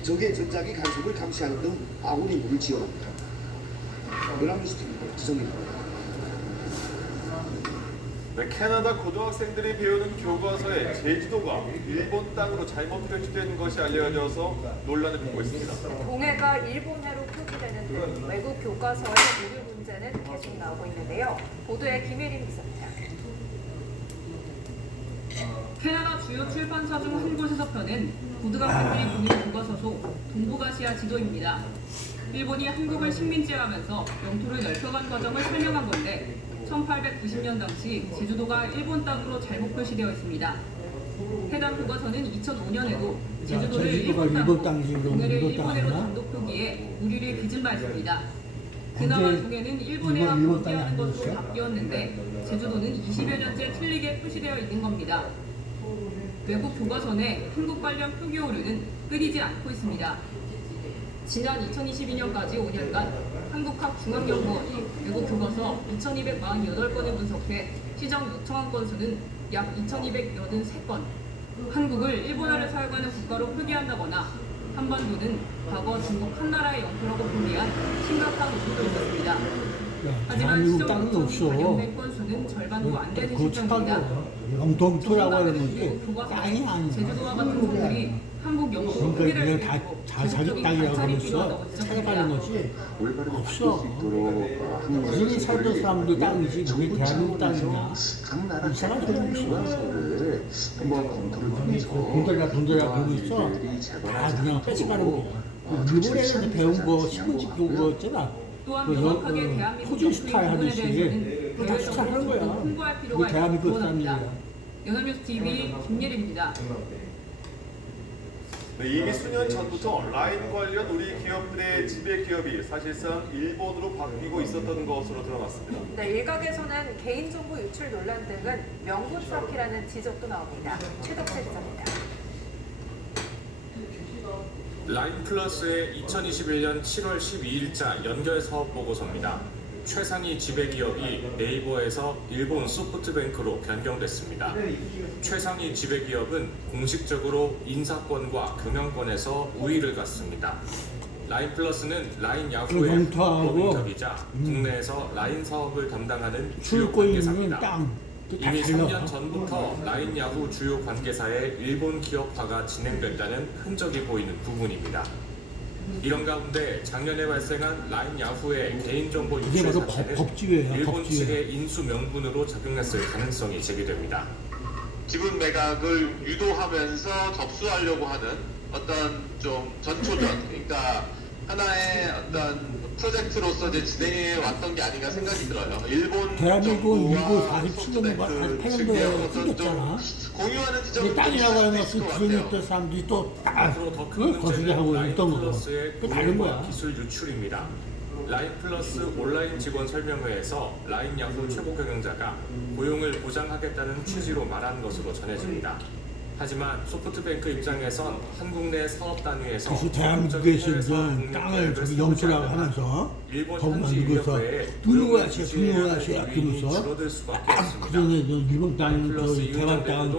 적의 전자기 간섭을 감시하는 등 아군 임무를 지원합니다. 연합뉴스TV 지성입니다. 네, 캐나다 고등학생들이 배우는 교과서에 제주도가 일본 땅으로 잘못 표시된 것이 알려져서 논란을 빚고 있습니다. 동해가 일본해로 표기되는 등 외국 교과서의 오류 문제는 계속 나오고 있는데요. 보도에 김혜림 기자입니다. 캐나다 주요 출판사 중 한 곳에서 펴낸 고등학생들이 보는 교과서소 동북아시아 지도입니다. 일본이 한국을 식민지하면서 영토를 넓혀간 과정을 설명한 건데 1890년 당시 제주도가 일본 땅으로 잘못 표시되어 있습니다. 해당 교과서는 2005년에도 제주도를 제주도가 일본 일본 땅으로, 땅이고 동해를 일본 일본해로 땅이나? 단독 표기해 우리를 빚은 바 있습니다. 그나마 언제 동해는 일본해와 일본 땅이 표기하는 것으로 아니었어요? 바뀌었는데 제주도는 20여 년째 틀리게 표시되어 있는 겁니다. 외국 교과서 내 한국 관련 표기 오류는 끊이지 않고 있습니다. 지난 2022년까지 5년간 한국학중앙연구원이 외국 교과서 2248건을 분석해 시정 요청한 건수는 약 2283건. 한국을 일본어를 사용하는 국가로 표기한다거나 한반도는 과거 중국 한나라의 영토라고 표기한 심각한 오류도 있었습니다. 하지만 대한민국 시정 땅이 요청 없어. 발견된 건수는 절반도 안 되는 그거 실정입니다. 영동토라고 하는 전문가들은 거지 외국 교과서 땅이 아니야. 제주도와 같은 곳들이 한국 영토 그러니까 표기를 이게 다 자기 땅이라고 하면서 찾아가는 거지 없어. 무슨 살던 사람들 땅이지 그게 대한민국 땅이냐. 각 이 사람 나라 없어. 교과서를 한번 검토를 하면서 돈들가 그러고 있어. 다 그냥 뺏어가는 거야. 일본에서 배운 거 신문지 그거였잖아. 또한 명확하게 대한민국 토지 스타일 하듯이 대해서는 다 추천하는 거야. 홍보할 필요가 그게 대한민국 있다고 사람이야. 합니다. 연합뉴스 TV 김예림입니다. 네, 이미 수년 전부터 라인 관련 우리 기업들의 지배 기업이 사실상 일본으로 바뀌고 있었던 것으로 드러났습니다. 네, 일각에서는 개인정보 유출 논란 등은 명분 쌓기라는 지적도 나옵니다. 최덕재 기자입니다. 라인 플러스의 2021년 7월 12일자 연결 사업 보고서입니다. 최상위 지배 기업이 네이버에서 일본 소프트뱅크로 변경됐습니다. 최상위 지배 기업은 공식적으로 인사권과 경영권에서 우위를 갖습니다. 라인 플러스는 라인 야후의 영토하고 법인격이자 국내에서 라인 사업을 담당하는 주요 출고 있는 관계사입니다. 땅. 이미 3년 전부터 라인 야후 주요 관계사의 일본 기업화가 진행됐다는 흔적이 보이는 부분입니다. 이런 가운데 작년에 발생한 라인 야후의 개인정보 이게 유출 바로 사태는 법지회야, 일본 법지회. 측의 인수 명분으로 작용했을 가능성이 제기됩니다. 기분 매각을 유도하면서 접수하려고 하는 어떤 좀 전초전, 그러니까 하나의 어떤 프로젝트로서 이제 진행해 왔던 게 아닌가 생각이 들어요. 일본 대한민국은 정부와 47년도가 소프트뱅크 48년도에 측의 생겼잖아. 공유하는 지점이 근데 땅이라고 하면 그 구성에 있던 사람들이 또딱 거시기 하고 있던 거고. 그 다른 거야. 기술 유출입니다. 라인 플러스 온라인 직원 설명회에서 라인 야후 최고 경영자가 고용을 보장하겠다는 취지로 말한 것으로 전해집니다. 하지만 소프트뱅크 입장에선 한국 내 사업 단위에서 그래서 대한민국에서 이제 땅을 저기 영주라고 하면서 더 만들어서 등록하세요 그러면서 그전에 일본 땅, 대만 땅,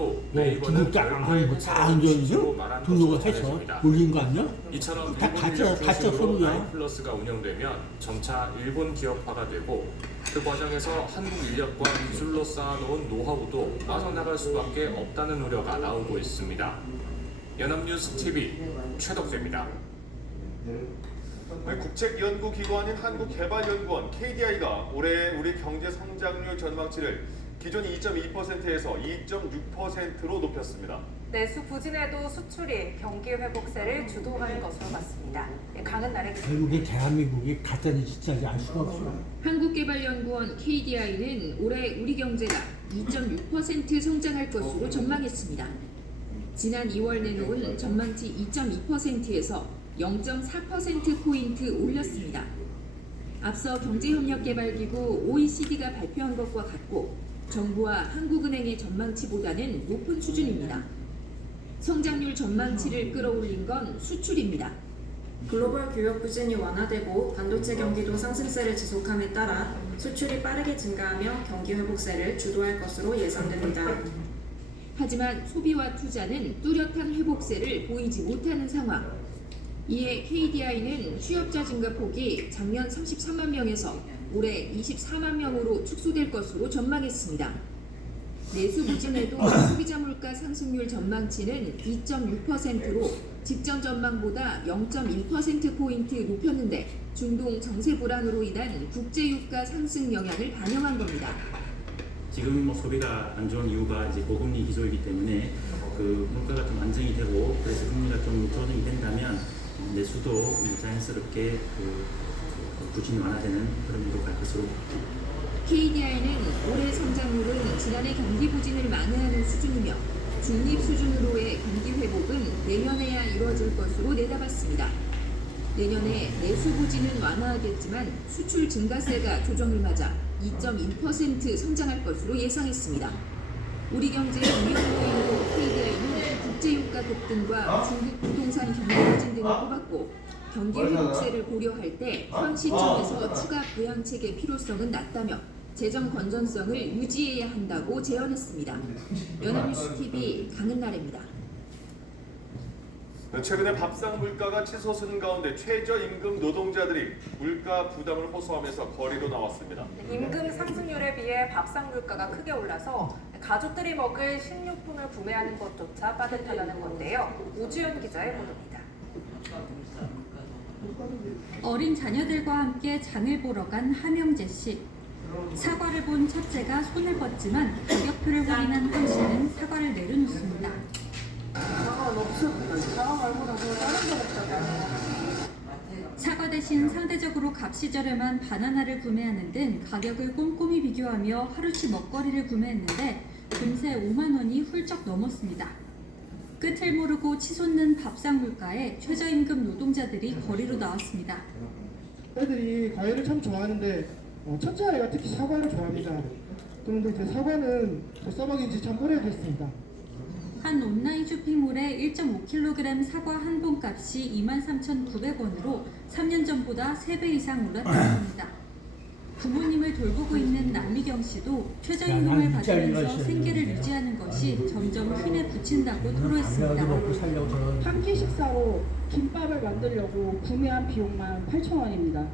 중국 땅 하는 거다 이제 등록을 해서 올린 거 아니야? 이처럼 다 가짜 소리야. 라인 플러스가 운영되면 점차 일본 기업화가 되고 그 과정에서 한국 인력과 기술로 쌓아놓은 노하우도 빠져나갈 수밖에 없다는 우려가 나오고 있습니다. 연합뉴스 TV 최덕재입니다. 국책연구기관인 한국개발연구원 KDI가 올해 우리 경제 성장률 전망치를 기존 2.2%에서 2.6%로 높였습니다. 내수 부진에도 수출이 경기 회복세를 주도하는 것으로 봤습니다. 강은 나래 결국에 대한민국이 가짜는 진짜지 알 수가 없어. 한국개발연구원 KDI는 올해 우리 경제가 2.6% 성장할 것으로 전망했습니다. 지난 2월 내놓은 전망치 2.2%에서 0.4%포인트 올렸습니다. 앞서 경제협력개발기구 OECD가 발표한 것과 같고 정부와 한국은행의 전망치보다는 높은 수준입니다. 성장률 전망치를 끌어올린 건 수출입니다. 글로벌 교역 부진이 완화되고 반도체 경기도 상승세를 지속함에 따라 수출이 빠르게 증가하며 경기 회복세를 주도할 것으로 예상됩니다. 하지만 소비와 투자는 뚜렷한 회복세를 보이지 못하는 상황. 이에 KDI는 취업자 증가 폭이 작년 33만 명에서 올해 24만 명으로 축소될 것으로 전망했습니다. 내수 부진에도 소비자 물가 상승률 전망치는 2.6%로 직전 전망보다 0.1%포인트 높였는데 중동 정세 불안으로 인한 국제유가 상승 영향을 반영한 겁니다. 지금 소비가 안 좋은 이유가 이제 고금리 기조이기 때문에 그 물가가 좀 안정이 되고 그래서 금리가 좀 조정이 된다면 내수도 자연스럽게 부진이 완화되는 그런 으로 갈 것으로. KDI는 올해 성장률은 지난해 경기 부진을 만회하는 수준이며 중립 수준으로의 경기 회복은 내년에야 이루어질 것으로 내다봤습니다. 내년에 내수 부진은 완화하겠지만 수출 증가세가 조정을 맞아 2.1% 성장할 것으로 예상했습니다. 우리 경제의 위험 요인으로 KDI는 국제유가 급등과 중국 부동산 경기 부진 등을 꼽았고 경기 회복세를 고려할 때 현 시점에서 추가 부양책의 필요성은 낮다며 재정 건전성을 유지해야 한다고 제언했습니다. 연합뉴스TV 강은나래입니다. 최근에 밥상 물가가 치솟은 가운데 최저임금 노동자들이 물가 부담을 호소하면서 거리로 나왔습니다. 임금 상승률에 비해 밥상 물가가 크게 올라서 가족들이 먹을 식료품을 구매하는 것조차 빠듯하다는 건데요. 오주연 기자의 보도입니다. 어린 자녀들과 함께 장을 보러 간 하명재 씨. 사과를 본 첫째가 손을 뻗지만 가격표를 확인한 황 씨는 사과를 내려놓습니다. 사과 대신 상대적으로 값이 저렴한 바나나를 구매하는 등 가격을 꼼꼼히 비교하며 하루치 먹거리를 구매했는데 금세 5만 원이 훌쩍 넘었습니다. 끝을 모르고 치솟는 밥상 물가에 최저임금 노동자들이 거리로 나왔습니다. 애들이 과일을 참 좋아하는데 첫째 아이가 특히 사과를 좋아합니다. 그런데 이제 사과는 써먹인 지 참 오래됐습니다. 한 온라인 쇼핑몰의 1.5kg 사과 한 봉 값이 23,900원으로 3년 전보다 3배 이상 올랐다고 합니다. 부모님을 돌보고 있는 남미경 씨도 최저임금을 받으면서 생계를 유지하는 것이 점점 힘에 부친다고 토로했습니다. 한 끼 식사로 김밥을 만들려고 구매한 비용만 8,000원입니다.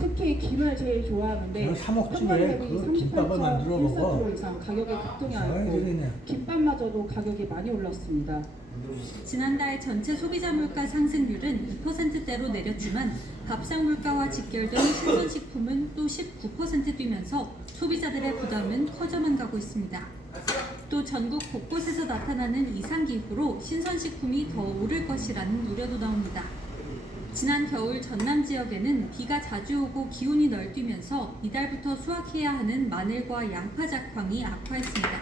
특히 김을 제일 좋아하는데 현관 대비 38.1% 이상 가격이 급등하였고 김밥마저도 가격이 많이 올랐습니다. 지난달 전체 소비자 물가 상승률은 2%대로 내렸지만 밥상 물가와 직결된 신선식품은 또 19% 뛰면서 소비자들의 부담은 커져만 가고 있습니다. 또 전국 곳곳에서 나타나는 이상기후로 신선식품이 더 오를 것이라는 우려도 나옵니다. 지난 겨울 전남 지역에는 비가 자주 오고 기온이 널뛰면서 이달부터 수확해야 하는 마늘과 양파 작황이 악화했습니다.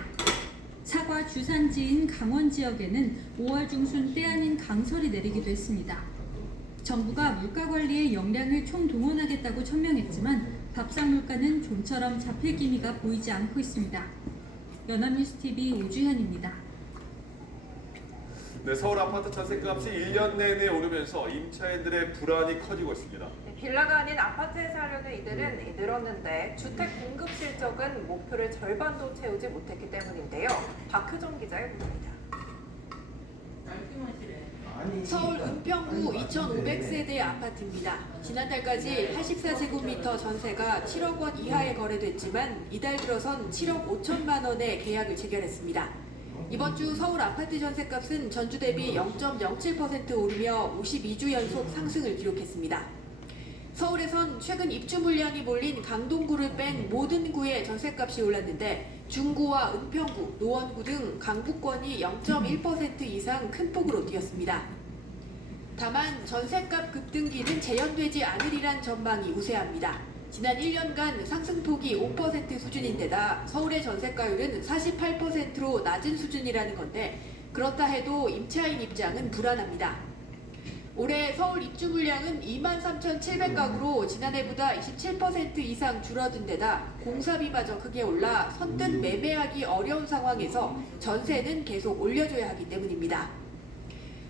사과 주산지인 강원 지역에는 5월 중순 때 아닌 강설이 내리기도 했습니다. 정부가 물가 관리에 역량을 총동원하겠다고 천명했지만 밥상 물가는 좀처럼 잡힐 기미가 보이지 않고 있습니다. 연합뉴스TV 오주현입니다. 네, 서울 아파트 전셋값이 1년 내내 오르면서 임차인들의 불안이 커지고 있습니다. 빌라가 아닌 아파트에 살려는 이들은 늘었는데 주택 공급 실적은 목표를 절반도 채우지 못했기 때문인데요. 박효정 기자의 보도입니다. 서울 은평구 2,500세대 아파트입니다. 지난달까지 84제곱미터 전세가 7억 원 이하에 거래됐지만 이달 들어선 7억 5천만 원의 계약을 체결했습니다. 이번 주 서울 아파트 전셋값은 전주 대비 0.07% 오르며 52주 연속 상승을 기록했습니다. 서울에선 최근 입주 물량이 몰린 강동구를 뺀 모든 구의 전셋값이 올랐는데 중구와 은평구, 노원구 등 강북권이 0.1% 이상 큰 폭으로 뛰었습니다. 다만 전셋값 급등기는 재현되지 않으리란 전망이 우세합니다. 지난 1년간 상승폭이 5% 수준인데다 서울의 전세가율은 48%로 낮은 수준이라는 건데 그렇다 해도 임차인 입장은 불안합니다. 올해 서울 입주 물량은 23,700가구로 지난해보다 27% 이상 줄어든 데다 공사비마저 크게 올라 선뜻 매매하기 어려운 상황에서 전세는 계속 올려줘야 하기 때문입니다.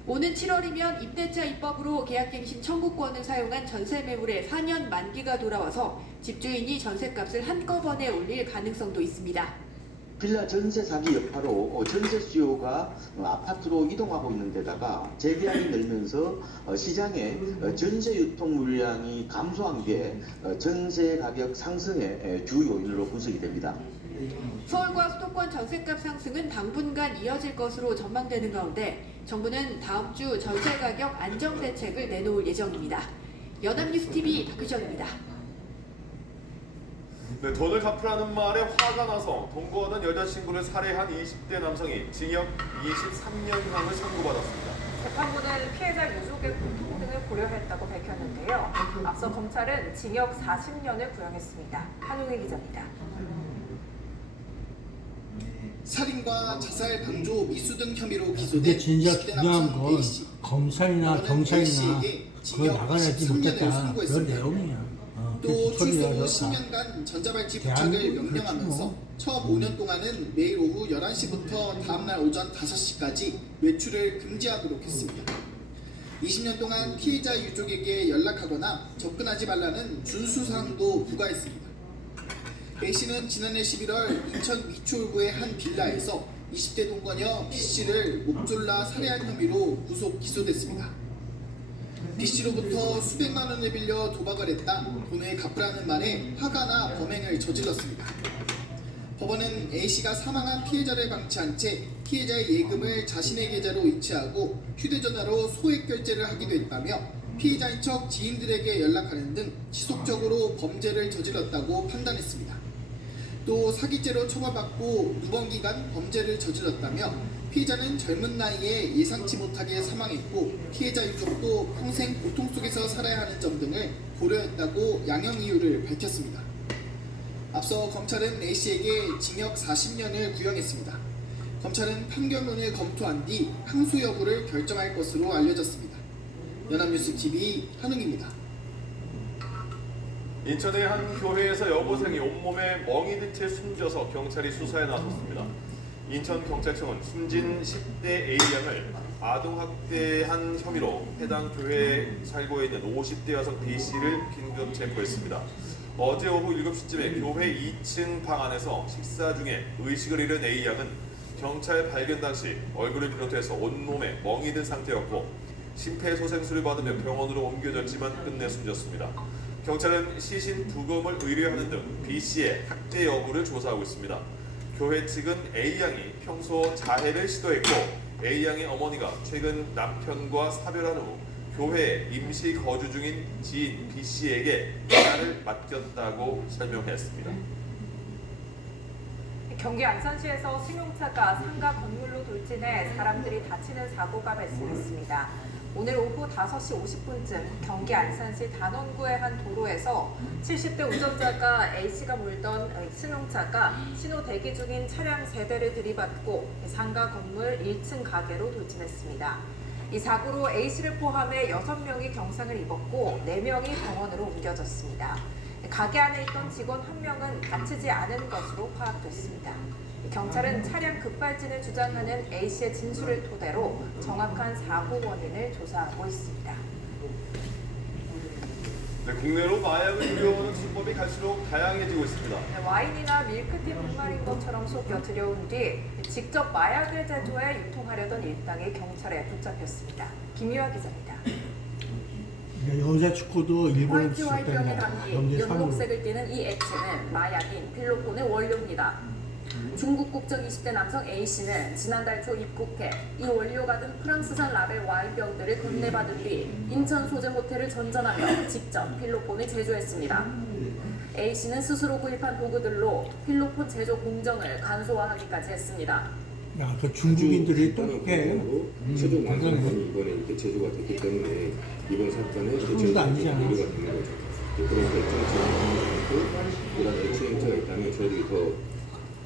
오는 7월이면 임대차 입법으로 계약갱신 청구권을 사용한 전세 매물의 4년 만기가 돌아와서 집주인이 전세값을 한꺼번에 올릴 가능성도 있습니다. 빌라 전세 사기 여파로 전세 수요가 아파트로 이동하고 있는 데다가 재계약이 늘면서 시장에 전세 유통 물량이 감소한 게 전세 가격 상승의 주 요인으로 분석이 됩니다. 서울과 수도권 전세값 상승은 당분간 이어질 것으로 전망되는 가운데 정부는 다음 주 전세 가격 안정 대책을 내놓을 예정입니다. 연합뉴스TV 박효정입니다. 네, 돈을 갚으라는 말에 화가 나서 동거하던 여자친구를 살해한 20대 남성이 징역 23년형을 선고받았습니다. 재판부는 피해자 유족의 고통 등을 고려했다고 밝혔는데요. 앞서 검찰은 징역 40년을 구형했습니다. 한웅희 기자입니다. 살인과 자살 방조 미수 등 혐의로 근데 기소된 진짜 20대 중요한 남성 건 A씨. 검찰이나 경찰이나 그걸 막아내지 못했다 그런 내용이야. 또 출소 후 기초리라서 10년간 전자발찌 부착을 대한민국은 명령하면서 그렇지 뭐. 처음 5년 동안은 매일 오후 11시부터 다음날 오전 5시까지 외출을 금지하도록 했습니다. 20년 동안 피해자 유족에게 연락하거나 접근하지 말라는 준수사항도 부과했습니다. A씨는 지난해 11월 인천 미추홀구의 한 빌라에서 20대 동거녀 B씨를 목졸라 살해한 혐의로 구속 기소됐습니다. B씨로부터 수백만 원을 빌려 도박을 했다 돈을 갚으라는 말에 화가 나 범행을 저질렀습니다. 법원은 A씨가 사망한 피해자를 방치한 채 피해자의 예금을 자신의 계좌로 이체하고 휴대전화로 소액 결제를 하기도 했다며 피해자인 척 지인들에게 연락하는 등 지속적으로 범죄를 저질렀다고 판단했습니다. 또 사기죄로 처벌받고 누번기간 범죄를 저질렀다며 피해자는 젊은 나이에 예상치 못하게 사망했고 피해자 유족도 평생 고통 속에서 살아야 하는 점 등을 고려했다고 양형 이유를 밝혔습니다. 앞서 검찰은 A씨에게 징역 40년을 구형했습니다. 검찰은 판결문을 검토한 뒤 항소 여부를 결정할 것으로 알려졌습니다. 연합뉴스TV 한웅입니다. 인천의 한 교회에서 여고생이 온몸에 멍이 든 채 숨져서 경찰이 수사에 나섰습니다. 인천경찰청은 숨진 10대 A양을 아동학대한 혐의로 해당 교회에 살고 있는 50대 여성 B씨를 긴급 체포했습니다. 어제 오후 7시쯤에 교회 2층 방 안에서 식사 중에 의식을 잃은 A양은 경찰 발견 당시 얼굴을 비롯해서 온몸에 멍이 든 상태였고 심폐소생술을 받으며 병원으로 옮겨졌지만 끝내 숨졌습니다. 경찰은 시신 부검을 의뢰하는 등 B씨의 학대 여부를 조사하고 있습니다. 교회 측은 A양이 평소 자해를 시도했고 A양의 어머니가 최근 남편과 사별한 후 교회에 임시 거주 중인 지인 B씨에게 딸을 맡겼다고 설명했습니다. 경기 안산시에서 승용차가 상가 건물로 돌진해 사람들이 다치는 사고가 발생했습니다. 오늘 오후 5시 50분쯤 경기 안산시 단원구의 한 도로에서 70대 운전자가 A씨가 몰던 승용차가 신호 대기 중인 차량 3대를 들이받고 상가 건물 1층 가게로 돌진했습니다. 이 사고로 A씨를 포함해 6명이 경상을 입었고 4명이 병원으로 옮겨졌습니다. 가게 안에 있던 직원 1명은 다치지 않은 것으로 파악됐습니다. 경찰은 차량 급발진을 주장하는 A씨의 진술을 토대로 정확한 사고 원인을 조사하고 있습니다. 네, 국내로 마약을 들여오는 수법이 갈수록 다양해지고 있습니다. 와인이나 밀크티 분말인 것처럼 속여 들여온 뒤 직접 마약을 제조해 유통하려던 일당이 경찰에 붙잡혔습니다. 김유아 기자입니다. 여자 축구도 일본에 화이트와이병에 담긴 연록색을 띠는 이 액체는 마약인 필로폰의 원료입니다. 중국 국적 20대 남성 A씨는 지난달 초 입국해 이 원료가 든 프랑스산 라벨 와인병들을 건네받은 뒤 인천 소재 호텔을 전전하며 직접 필로폰을 제조했습니다. A씨는 스스로 구입한 도구들로 필로폰 제조 공정을 간소화하기까지 했습니다. 야, 그 중국인들이 똑똑해. 최종 완성품이 이번에 이렇게 제조가 됐기 때문에 이번 사건에 그건 아니잖아. 우려가 되는 거죠. 그런 결정적인 그런 액체 행차가 있다면 저희들이 더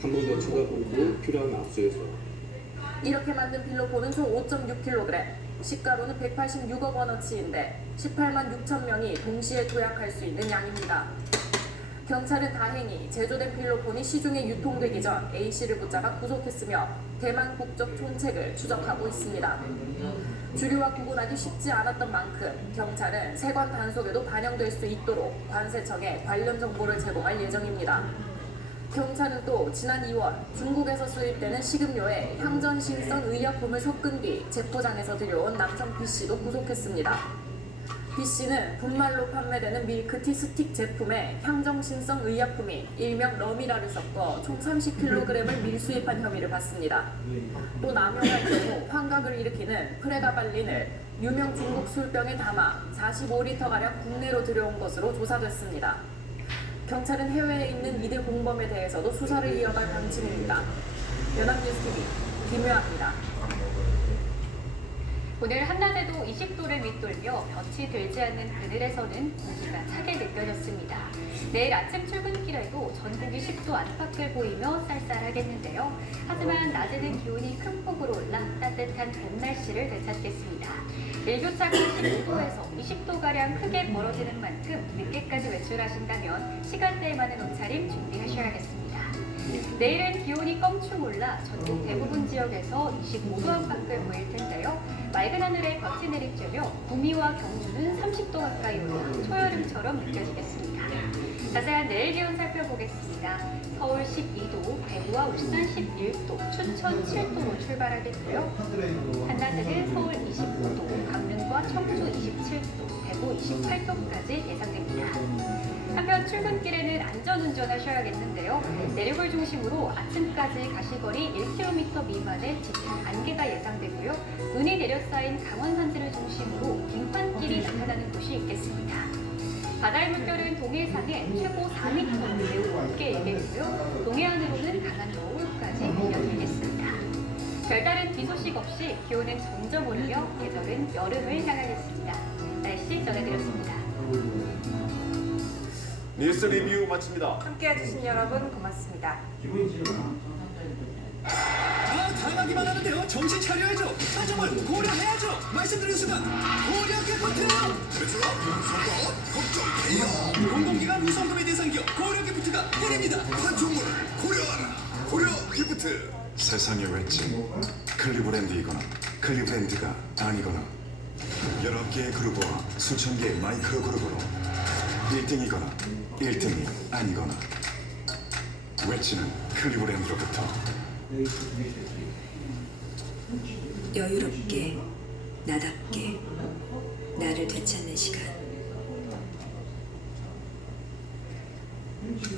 한 번 더 쳐다보고 필요한 압수해서 이렇게 만든 필로폰은 총 5.6kg, 시가로는 186억 원어치인데 18만 6천 명이 동시에 도약할 수 있는 양입니다. 경찰은 다행히 제조된 필로폰이 시중에 유통되기 전 A씨를 붙잡아 구속했으며 대만 국적 총책을 추적하고 있습니다. 주류와 구분하기 쉽지 않았던 만큼 경찰은 세관 단속에도 반영될 수 있도록 관세청에 관련 정보를 제공할 예정입니다. 경찰은 또 지난 2월 중국에서 수입되는 식음료에 향전신성 의약품을 섞은 뒤 재포장해서 들여온 남성 B씨도 구속했습니다. B씨는 분말로 판매되는 밀크티 스틱 제품에 향정신성 의약품인 일명 러미라를 섞어 총 30kg을 밀수입한 혐의를 받습니다. 또 남용할 경우 환각을 일으키는 프레가발린을 유명 중국 술병에 담아 45리터가량 국내로 들여온 것으로 조사됐습니다. 경찰은 해외에 있는 이들 공범에 대해서도 수사를 이어갈 방침입니다. 연합뉴스TV 김유아입니다. 오늘 한낮에도 20도를 밑돌며 볕이 들지 않는 그늘에서는 공기가 차게 느껴졌습니다. 내일 아침 출근길에도 전국이 10도 안팎을 보이며 쌀쌀하겠는데요. 하지만 낮에는 기온이 큰 폭으로 올라 따뜻한 봄 날씨를 되찾겠습니다. 일교차가 19도에서 20도가량 크게 벌어지는 만큼 늦게까지 외출하신다면 시간대에 맞는 옷차림 준비하셔야겠습니다. 내일은 기온이 껑충 올라 전국 대부분 지역에서 25도 안팎을 보일 텐데요. 맑은 하늘에 볕이 내리쬐며 구미와 경주는 30도 가까이 올라 초여름처럼 느껴지겠습니다. 자세한 내일 기온 살펴보겠습니다. 서울 12도, 대구와 울산 11도, 춘천 7도로 출발하겠고요. 한낮에는 서울 25도, 강릉과 청주 27도, 대구 28도까지 예상됩니다. 한편 출근길에는 안전운전하셔야겠는데요. 내륙을 중심으로 아침까지 가시거리 1km 미만의 짙은 안개가 예상되고요. 눈이 내려쌓인 강원 산지를 중심으로 빙판길이 나타나는 곳이 있겠습니다. 바다의 물결은 동해상에 최고 4m 매우 높게 일겠고요. 동해안으로는 강한 노을까지 이어지겠습니다. 별다른 비 소식 없이 기온은 점점 오르며 계절은 여름을 향하겠습니다. 날씨 전해드렸습니다. 뉴스 리뷰 마칩니다. 함께해 주신 여러분 고맙습니다. 당하기만 하는데요. 정신 차려야죠. 사정을 고려해야죠. 말씀드린 순간 고려 기프트. 걱정해요. 공공기관 우선구매 대상 기업 고려 기프트가 드립니다. 판촉물을 고려하라. 고려 기프트. 세상의 웨지 클리브랜드이거나 클리브랜드가 아니거나 여러 개의 그룹과 수천 개의 마이크로 그룹으로 1등이거나 1등이 아니거나 웨지는 클리브랜드로부터 여유롭게 나답게 나를 되찾는 시간.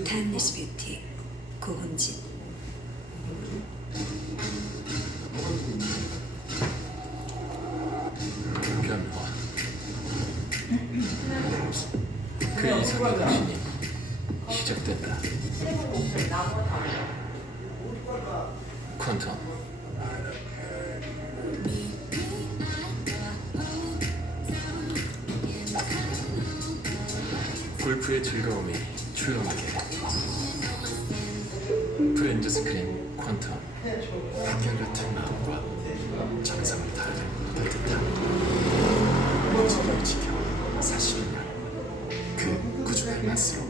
타임리스 뷰티 고훈진. 변화 그 이상의 당신이 시작된다. 퀀텀 골프의 즐거움이 출렁하게 프렌즈 스크린 퀀텀 한결같은 마음과 정성을 다하는 따뜻함 진리를 지켜 40년 그 꾸준한 맛으로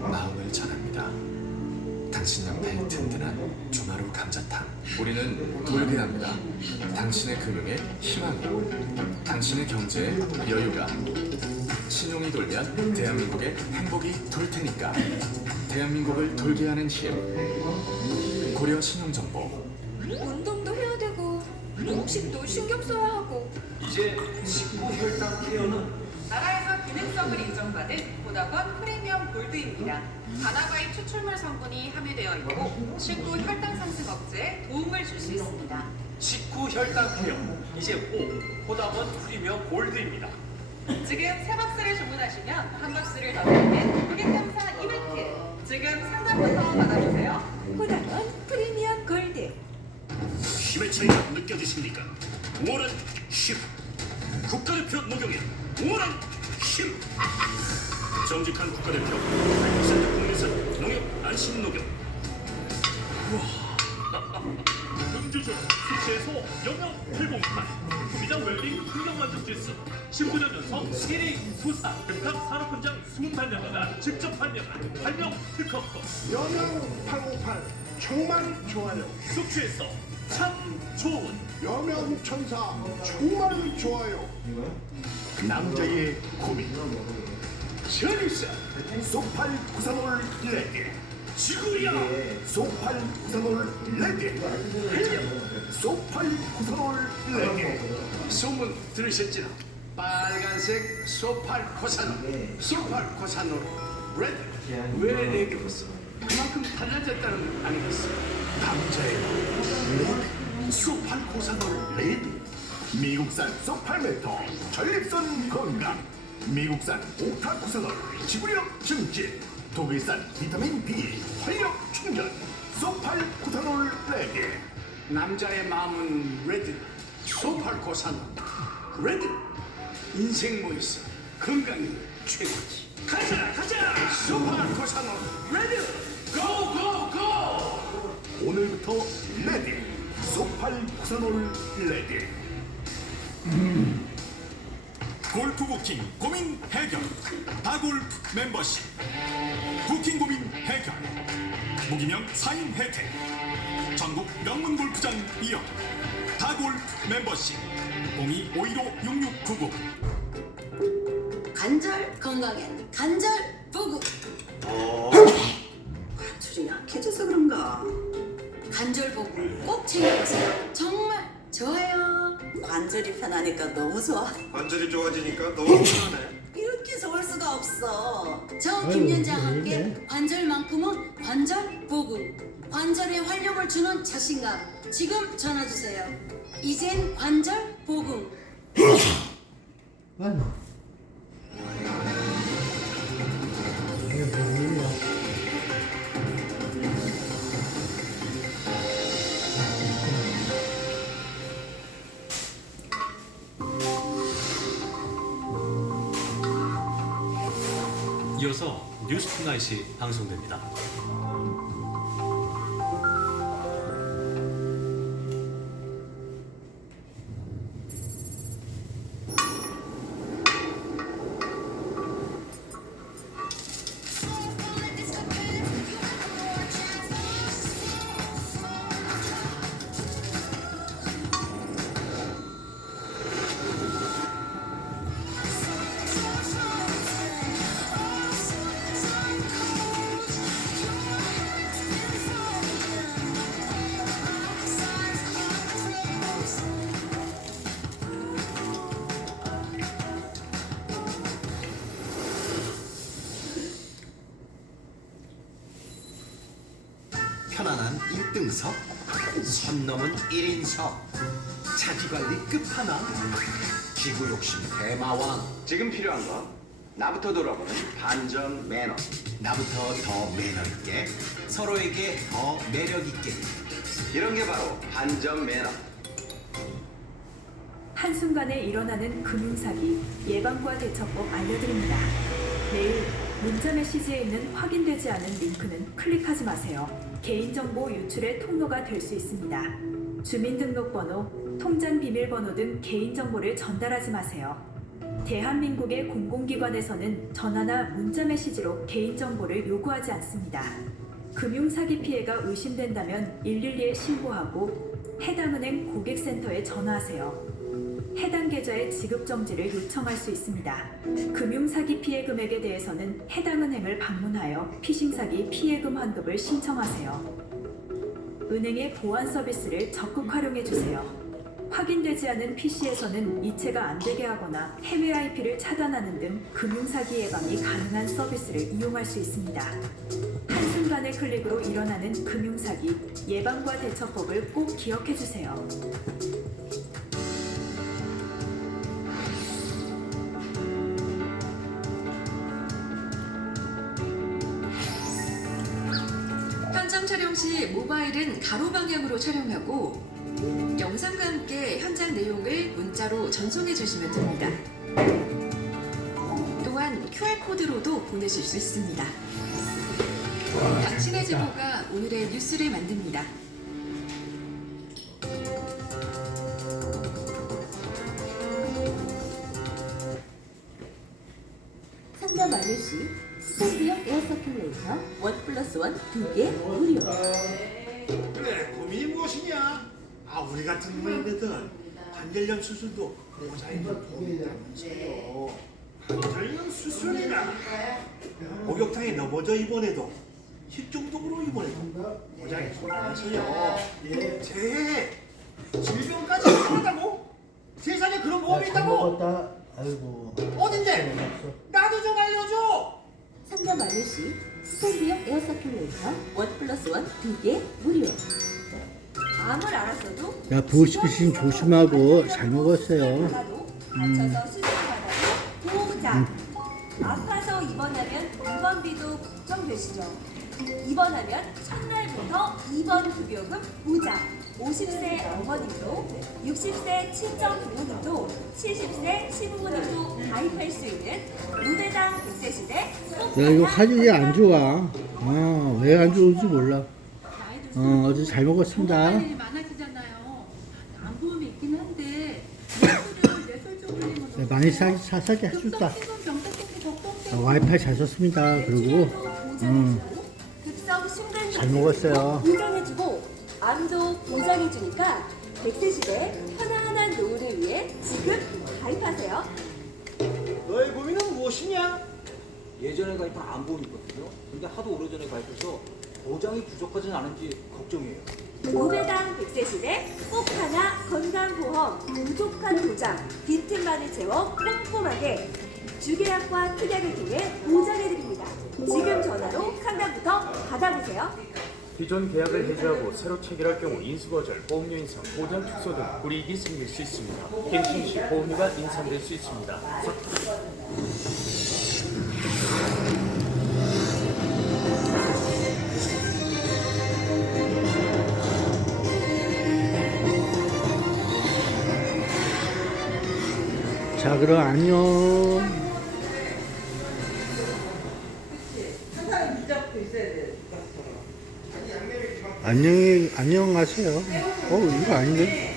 마음을 전합니다. 당신 옆에 든든한 조마루 감자탕. 우리는 돌게합니다. 당신의 금융에 희망이, 당신의 경제에 여유가. 신용이 돌면 대한민국의 행복이 돌 테니까. 대한민국을 돌게 하는 힘. 고려 신용정보. 운동도 해야 되고 음식도 신경 써야 하고. 이제 식후 혈당 케어는 나라에서 기능성을 인정받은 보다건 프리미엄 골드입니다. 다나과의 추출물 성분이 함유되어 있고 식후 혈당 상승 억제에 도움을 줄 수 있습니다. 식후 혈당 케어 이제 보다건 프리미엄 골드입니다. 지금 3박스를 주문하시면 한 박스를 더 드리는 고객 감사 이벤트. 지금 상담부터 받아보세요. 보다건 프리미엄 골드. 힘의 차이가 느껴지십니까? 원한 힘. 국가대표 녹용에 원한 힘. 정직한 국가대표 100% 국내산 농협 안심 녹용. 음주조 수치에서 영영 808 소비자 웰빙 환경만족 지수 19년 연속 1위 수사 금값 산업훈장 28명가가 직접 판명한 발명 특허법 여명 858 정말 좋아요. 숙취에서 참 좋은 여명 천사 정말 좋아요. 남자의 고민 전유사 소팔 구사놀 레드 지구야 소팔 구사놀 레드 헬륨 소팔 구사놀 레드 소문 들으셨죠? 빨간색 소팔 코사놀 소팔 코사놀 레드 왜 레드였어? 그만큼 달라졌다는 거 아니겠어? 남자의 레드 소팔 코사놀 레드 미국산 소팔메토 전립선 건강 미국산 옥타코사놀 지구력 증진 독일산 비타민 B 활력 충전 소팔코사놀 레드 남자의 마음은 레드 소팔코사놀 레드. 인생 뭐 있어? 건강이 최고지. 가자 슈퍼 코사노 레드. 고고고. 오늘부터 레드. 소팔 코사놀 레드. 골프 부킹 고민 해결. 다골프 멤버십. 부킹 고민 해결. 무기명 4인 혜택. 전국 명문 골프장 이용. 다골프 멤버십. 02-515-6699. 관절 건강엔 관절 보고. 관절이 약해져서 그런가? 관절 보고 꼭 챙겨보세요. 정말 좋아요. 관절이 편하니까 너무 좋아. 관절이 좋아지니까 너무 편하네. 이렇게 좋을 수가 없어. 저 김연자와 함께 관절만큼은 관절 보고. 관절에 활력을 주는 자신감. 지금 전화 주세요. 이젠 관절 보고. 이어서 뉴스 투나잇이 방송됩니다. 편안한 1등석, 선 넘은 1인석, 자기관리 끝판왕, 기구 욕심 대마왕. 지금 필요한 거 나부터 돌아보는 반전 매너. 나부터 더 매너 있게, 서로에게 더 매력 있게. 이런 게 바로 반전 매너. 한순간에 일어나는 금융사기 예방과 대처법 알려드립니다. 내일 문자 메시지에 있는 확인되지 않은 링크는 클릭하지 마세요. 개인정보 유출의 통로가 될 수 있습니다. 주민등록번호, 통장 비밀번호 등 개인정보를 전달하지 마세요. 대한민국의 공공기관에서는 전화나 문자 메시지로 개인정보를 요구하지 않습니다. 금융사기 피해가 의심된다면 112에 신고하고 해당 은행 고객센터에 전화하세요. 해당 계좌의 지급 정지를 요청할 수 있습니다. 금융사기 피해 금액에 대해서는 해당 은행을 방문하여 피싱사기 피해금 환급을 신청하세요. 은행의 보안 서비스를 적극 활용해 주세요. 확인되지 않은 PC에서는 이체가 안 되게 하거나 해외 IP를 차단하는 등 금융사기 예방이 가능한 서비스를 이용할 수 있습니다. 한순간의 클릭으로 일어나는 금융사기 예방과 대처법을 꼭 기억해 주세요. 현장 촬영 시 모바일은 가로 방향으로 촬영하고 영상과 함께 현장 내용을 문자로 전송해 주시면 됩니다. 또한 QR코드로도 보내실 수 있습니다. 당신의 제보가 오늘의 뉴스를 만듭니다. 상담 완료 시 스포츠용 에어 서큘레이터 1+1 2개 무료. 그래, 고민이 무엇이냐? 우리 같은 노인네들 관절염 수술도 모자이크 도움이 되면서요. 관절염 수술이라 목욕탕에 넘어져 입원해도 식중독으로 입원해도 모자이크 도움이면서요. 제 질병까지 해결한다고? 세상에 그런 보험이 있다고? 먹었다. 아이고. 어딘데? 나도 좀 알려줘. 상담 완료 시 스포츠용 에어 서큘레이터 1+1 2개 무료. 암을 알았어도 야, 보시피신 조심하고 잘 먹었어요. 다쳐서 수술받아도 보호자. 아파서 입원하면 입원비도 걱정되시죠? 입원하면 첫날부터 입원 급여금 보장. 50세 어머님도 60세 친정 부모님도 70세 시부모님도 가입할 수 있는 무배당 100세 시대 야, 이거 화질이 안 좋아. 왜 안 좋은지 몰라. 어제 잘 먹었습니다. 일이 많아지잖아요. 안 보험이 있긴 한데 뇌술 쪽으로 네, 많이 사게 해줬다. 와이파이 잘 썼습니다. 그리고 급성 심근 잘 먹었어요. 보장해주고 암도 보장해주니까 100세 시대 편안한 노후를 위해 지금 가입하세요. 너의 고민은 무엇이냐? 예전에 가입한 암보험이 있거든요. 근데 하도 오래전에 가입해서 보장이 부족하진 않은지 걱정이에요. 무배당 100세 시대 꼭 하나 건강보험 부족한 보장 빈틈만을 채워 꼼꼼하게 주계약과 특약을 통해 보장해드립니다. 지금 전화로 상담부터 받아보세요. 기존 계약을 해지하고 새로 체결할 경우 인수거절, 보험료 인상, 보장 축소 등 불이익이 생길 수 있습니다. 갱신 시 보험료가 인상될 수 있습니다. 자, 그럼 안녕. 안녕하세요. 이거 아닌데?